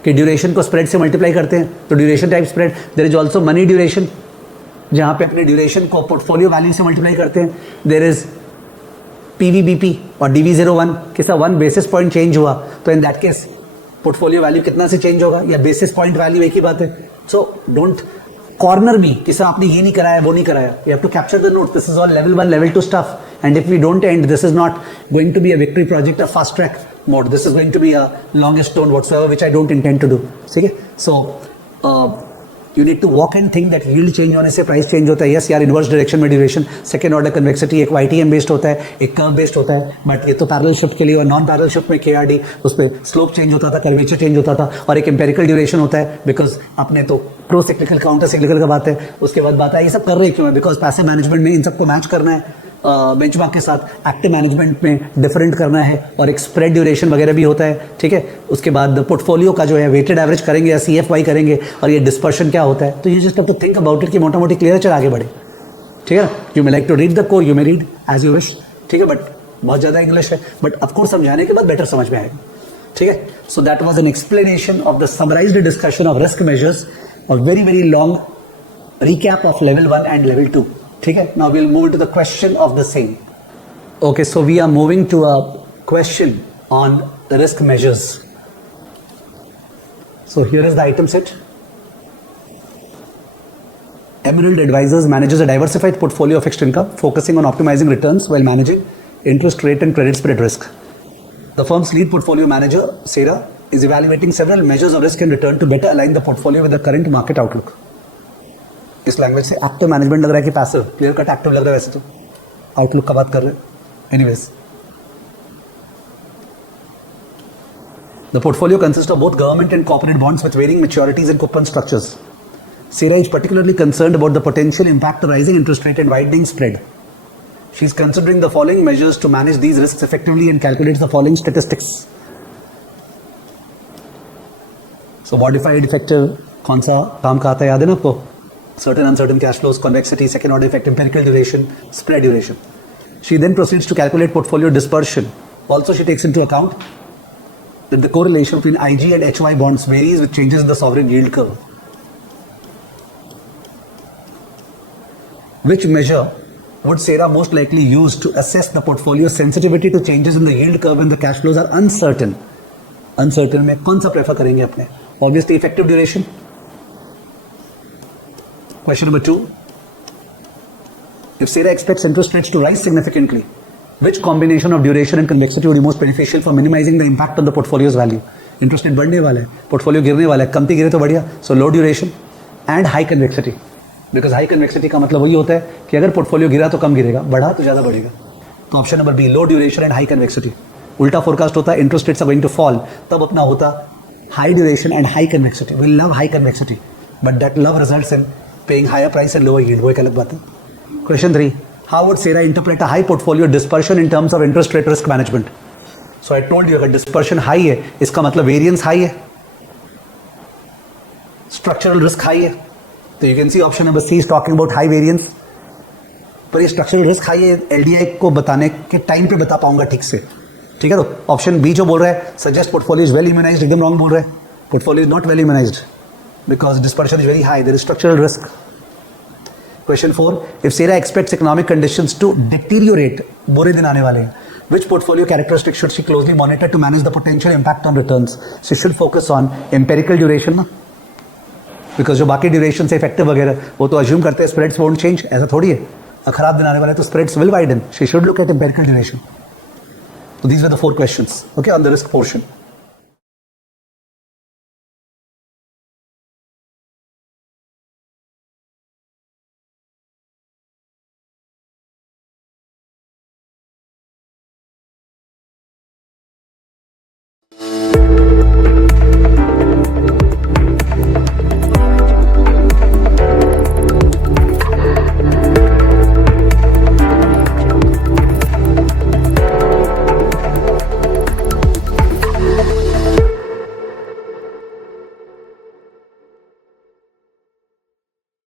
कि ड्यूरेशन को स्प्रेड से मल्टीप्लाई करते हैं तो duration time spread. There is also money duration, जहाँ पे अपने ड्यूरेशन को पोर्टफोलियो वैल्यू से मल्टीप्लाई करते हैं. देयर इज पीवीबीपी और DV01 के साथ 1 बेसिस पॉइंट चेंज हुआ तो in that case portfolio value कितना से चेंज होगा, या बेसिस पॉइंट वैल्यू एक ही बात है. सो डोंट कॉर्नर मी कि सर आपने ये नहीं कराया वो नहीं कराया. You have to capture the note. This is all level 1 level 2 stuff, and if we don't end, this is not going to be a victory project of fast track mode. This is going to be a longest stone whatsoever which I don't intend to do. ठीक है. So you need to walk and think that yield change होने से price change होता है. Yes यार, inverse direction में duration, second order convexity, एक YTM based होता है, एक कर्व बेस्ड होता है, बट ये तो पैरेलल शिफ्ट के लिए, और नॉन पैरेलल शिफ्ट में KRD उस पर स्लोप चेंज होता था, कर्वेचर चेंज होता था, और एक एम्पेरिकल ड्यूरेशन होता है बिकॉज अपने तो प्रो सिक्लिकल काउंटर सिक्लिकल का बात है. उसके बाद बात है ये सब कर रहे क्यों है, बिकॉज पैसिव मैनेजमेंट में इन सबको मैच करना है बेंचमार्क के साथ, एक्टिव मैनेजमेंट में डिफरेंट करना है, और एक स्प्रेड ड्यूरेशन वगैरह भी होता है. ठीक है. उसके बाद पोर्टफोलियो का जो है वेटेड एवरेज करेंगे या CFY करेंगे, और ये डिस्पर्शन क्या होता है. तो you just have to think about it कि मोटा मोटी क्लियर, चल आगे बढ़े. ठीक है. You may like to read the core, you may read as you wish. ठीक है. बट बहुत ज़्यादा इंग्लिश है, बट ऑफकोर्स समझाने के बाद बेटर समझ में आएगा. ठीक है. So that was an explanation of the summarized discussion of risk measures, और very very long recap of level 1 and level 2. ठीक है. Now we'll move to the question of the same. Okay, so we are moving to a question on the risk measures. So here is the item set. Emerald Advisors manages a diversified portfolio of fixed income, focusing on optimizing returns while managing interest rate and credit spread risk. The firm's lead portfolio manager, Sarah, is evaluating several measures of risk and return to better align the portfolio with the current market outlook. इस language से active management लग रहा है कि passive, clear cut active लग रहा है. वैसे तो आउटलुक का बात कर रहे हैं. Anyways, the portfolio consist of both government and corporate bonds with varying maturities and coupon structures. Sarah is particularly concerned about the potential impact of rising interest rate and widening spread. She is considering the following measures to manage these risks effectively and calculates the following statistics. So modified effective कौन सा काम का आता है, याद है ना आपको? Certain uncertain cash flows, convexity, second order effect, empirical duration, spread duration. She then proceeds to calculate portfolio dispersion. Also, she takes into account that the correlation between IG and HY bonds varies with changes in the sovereign yield curve. Which measure would Sarah most likely use to assess the portfolio's sensitivity to changes in the yield curve when the cash flows are uncertain? Uncertain में कौन सा prefer करेंगे अपने? Obviously, effective duration. Question number 2. If Sarah expects interest rates to rise significantly, which combination of duration and convexity would be most beneficial for minimizing the impact on the portfolio's value? Interest rate बढ़ने वाला है, portfolio गिरने वाला है, कमती गिरे तो बढ़िया. So low duration and high convexity. Because high convexity का मतलब वही होता है कि अगर portfolio गिरा तो कम गिरेगा, बढ़ा तो ज़्यादा बढ़ेगा. तो option number B, low duration and high convexity. उल्टा फोरकास्ट होता है, interest rates are going to fall, तब अपना होता high duration and high convexity. We love high convexity, but that love results in paying higher price and lower yield. वो एक अलग बात है. Question 3. How would Sarah interpret a high portfolio dispersion in terms of interest rate risk management? So I told you अगर dispersion high है, इसका मतलब variance high है, structural risk high है. तो you can see option number C is talking about high variance. पर ये structural risk high है, LDI को बताने के टाइम पे बता पाऊंगा ठीक से. ठीक है. तो ऑप्शन B जो बोल रहा है suggest portfolio is well immunized, एकदम wrong बोल रहा है. Portfolio is not well immunized because dispersion is very high. There is structural risk. Question 4. If Sarah expects economic conditions to deteriorate, बुरे दिन आने वाले हैं, which portfolio characteristics should she closely monitor to manage the potential impact on returns? She should focus on empirical duration ना, because जो बाकी duration से effective वगैरह वो तो assume करते हैं spreads won't change. ऐसा थोड़ी है. खराब दिन आने वाले तो spreads will widen. She should look at empirical duration. So these were the 4 questions. Okay, on the risk portion.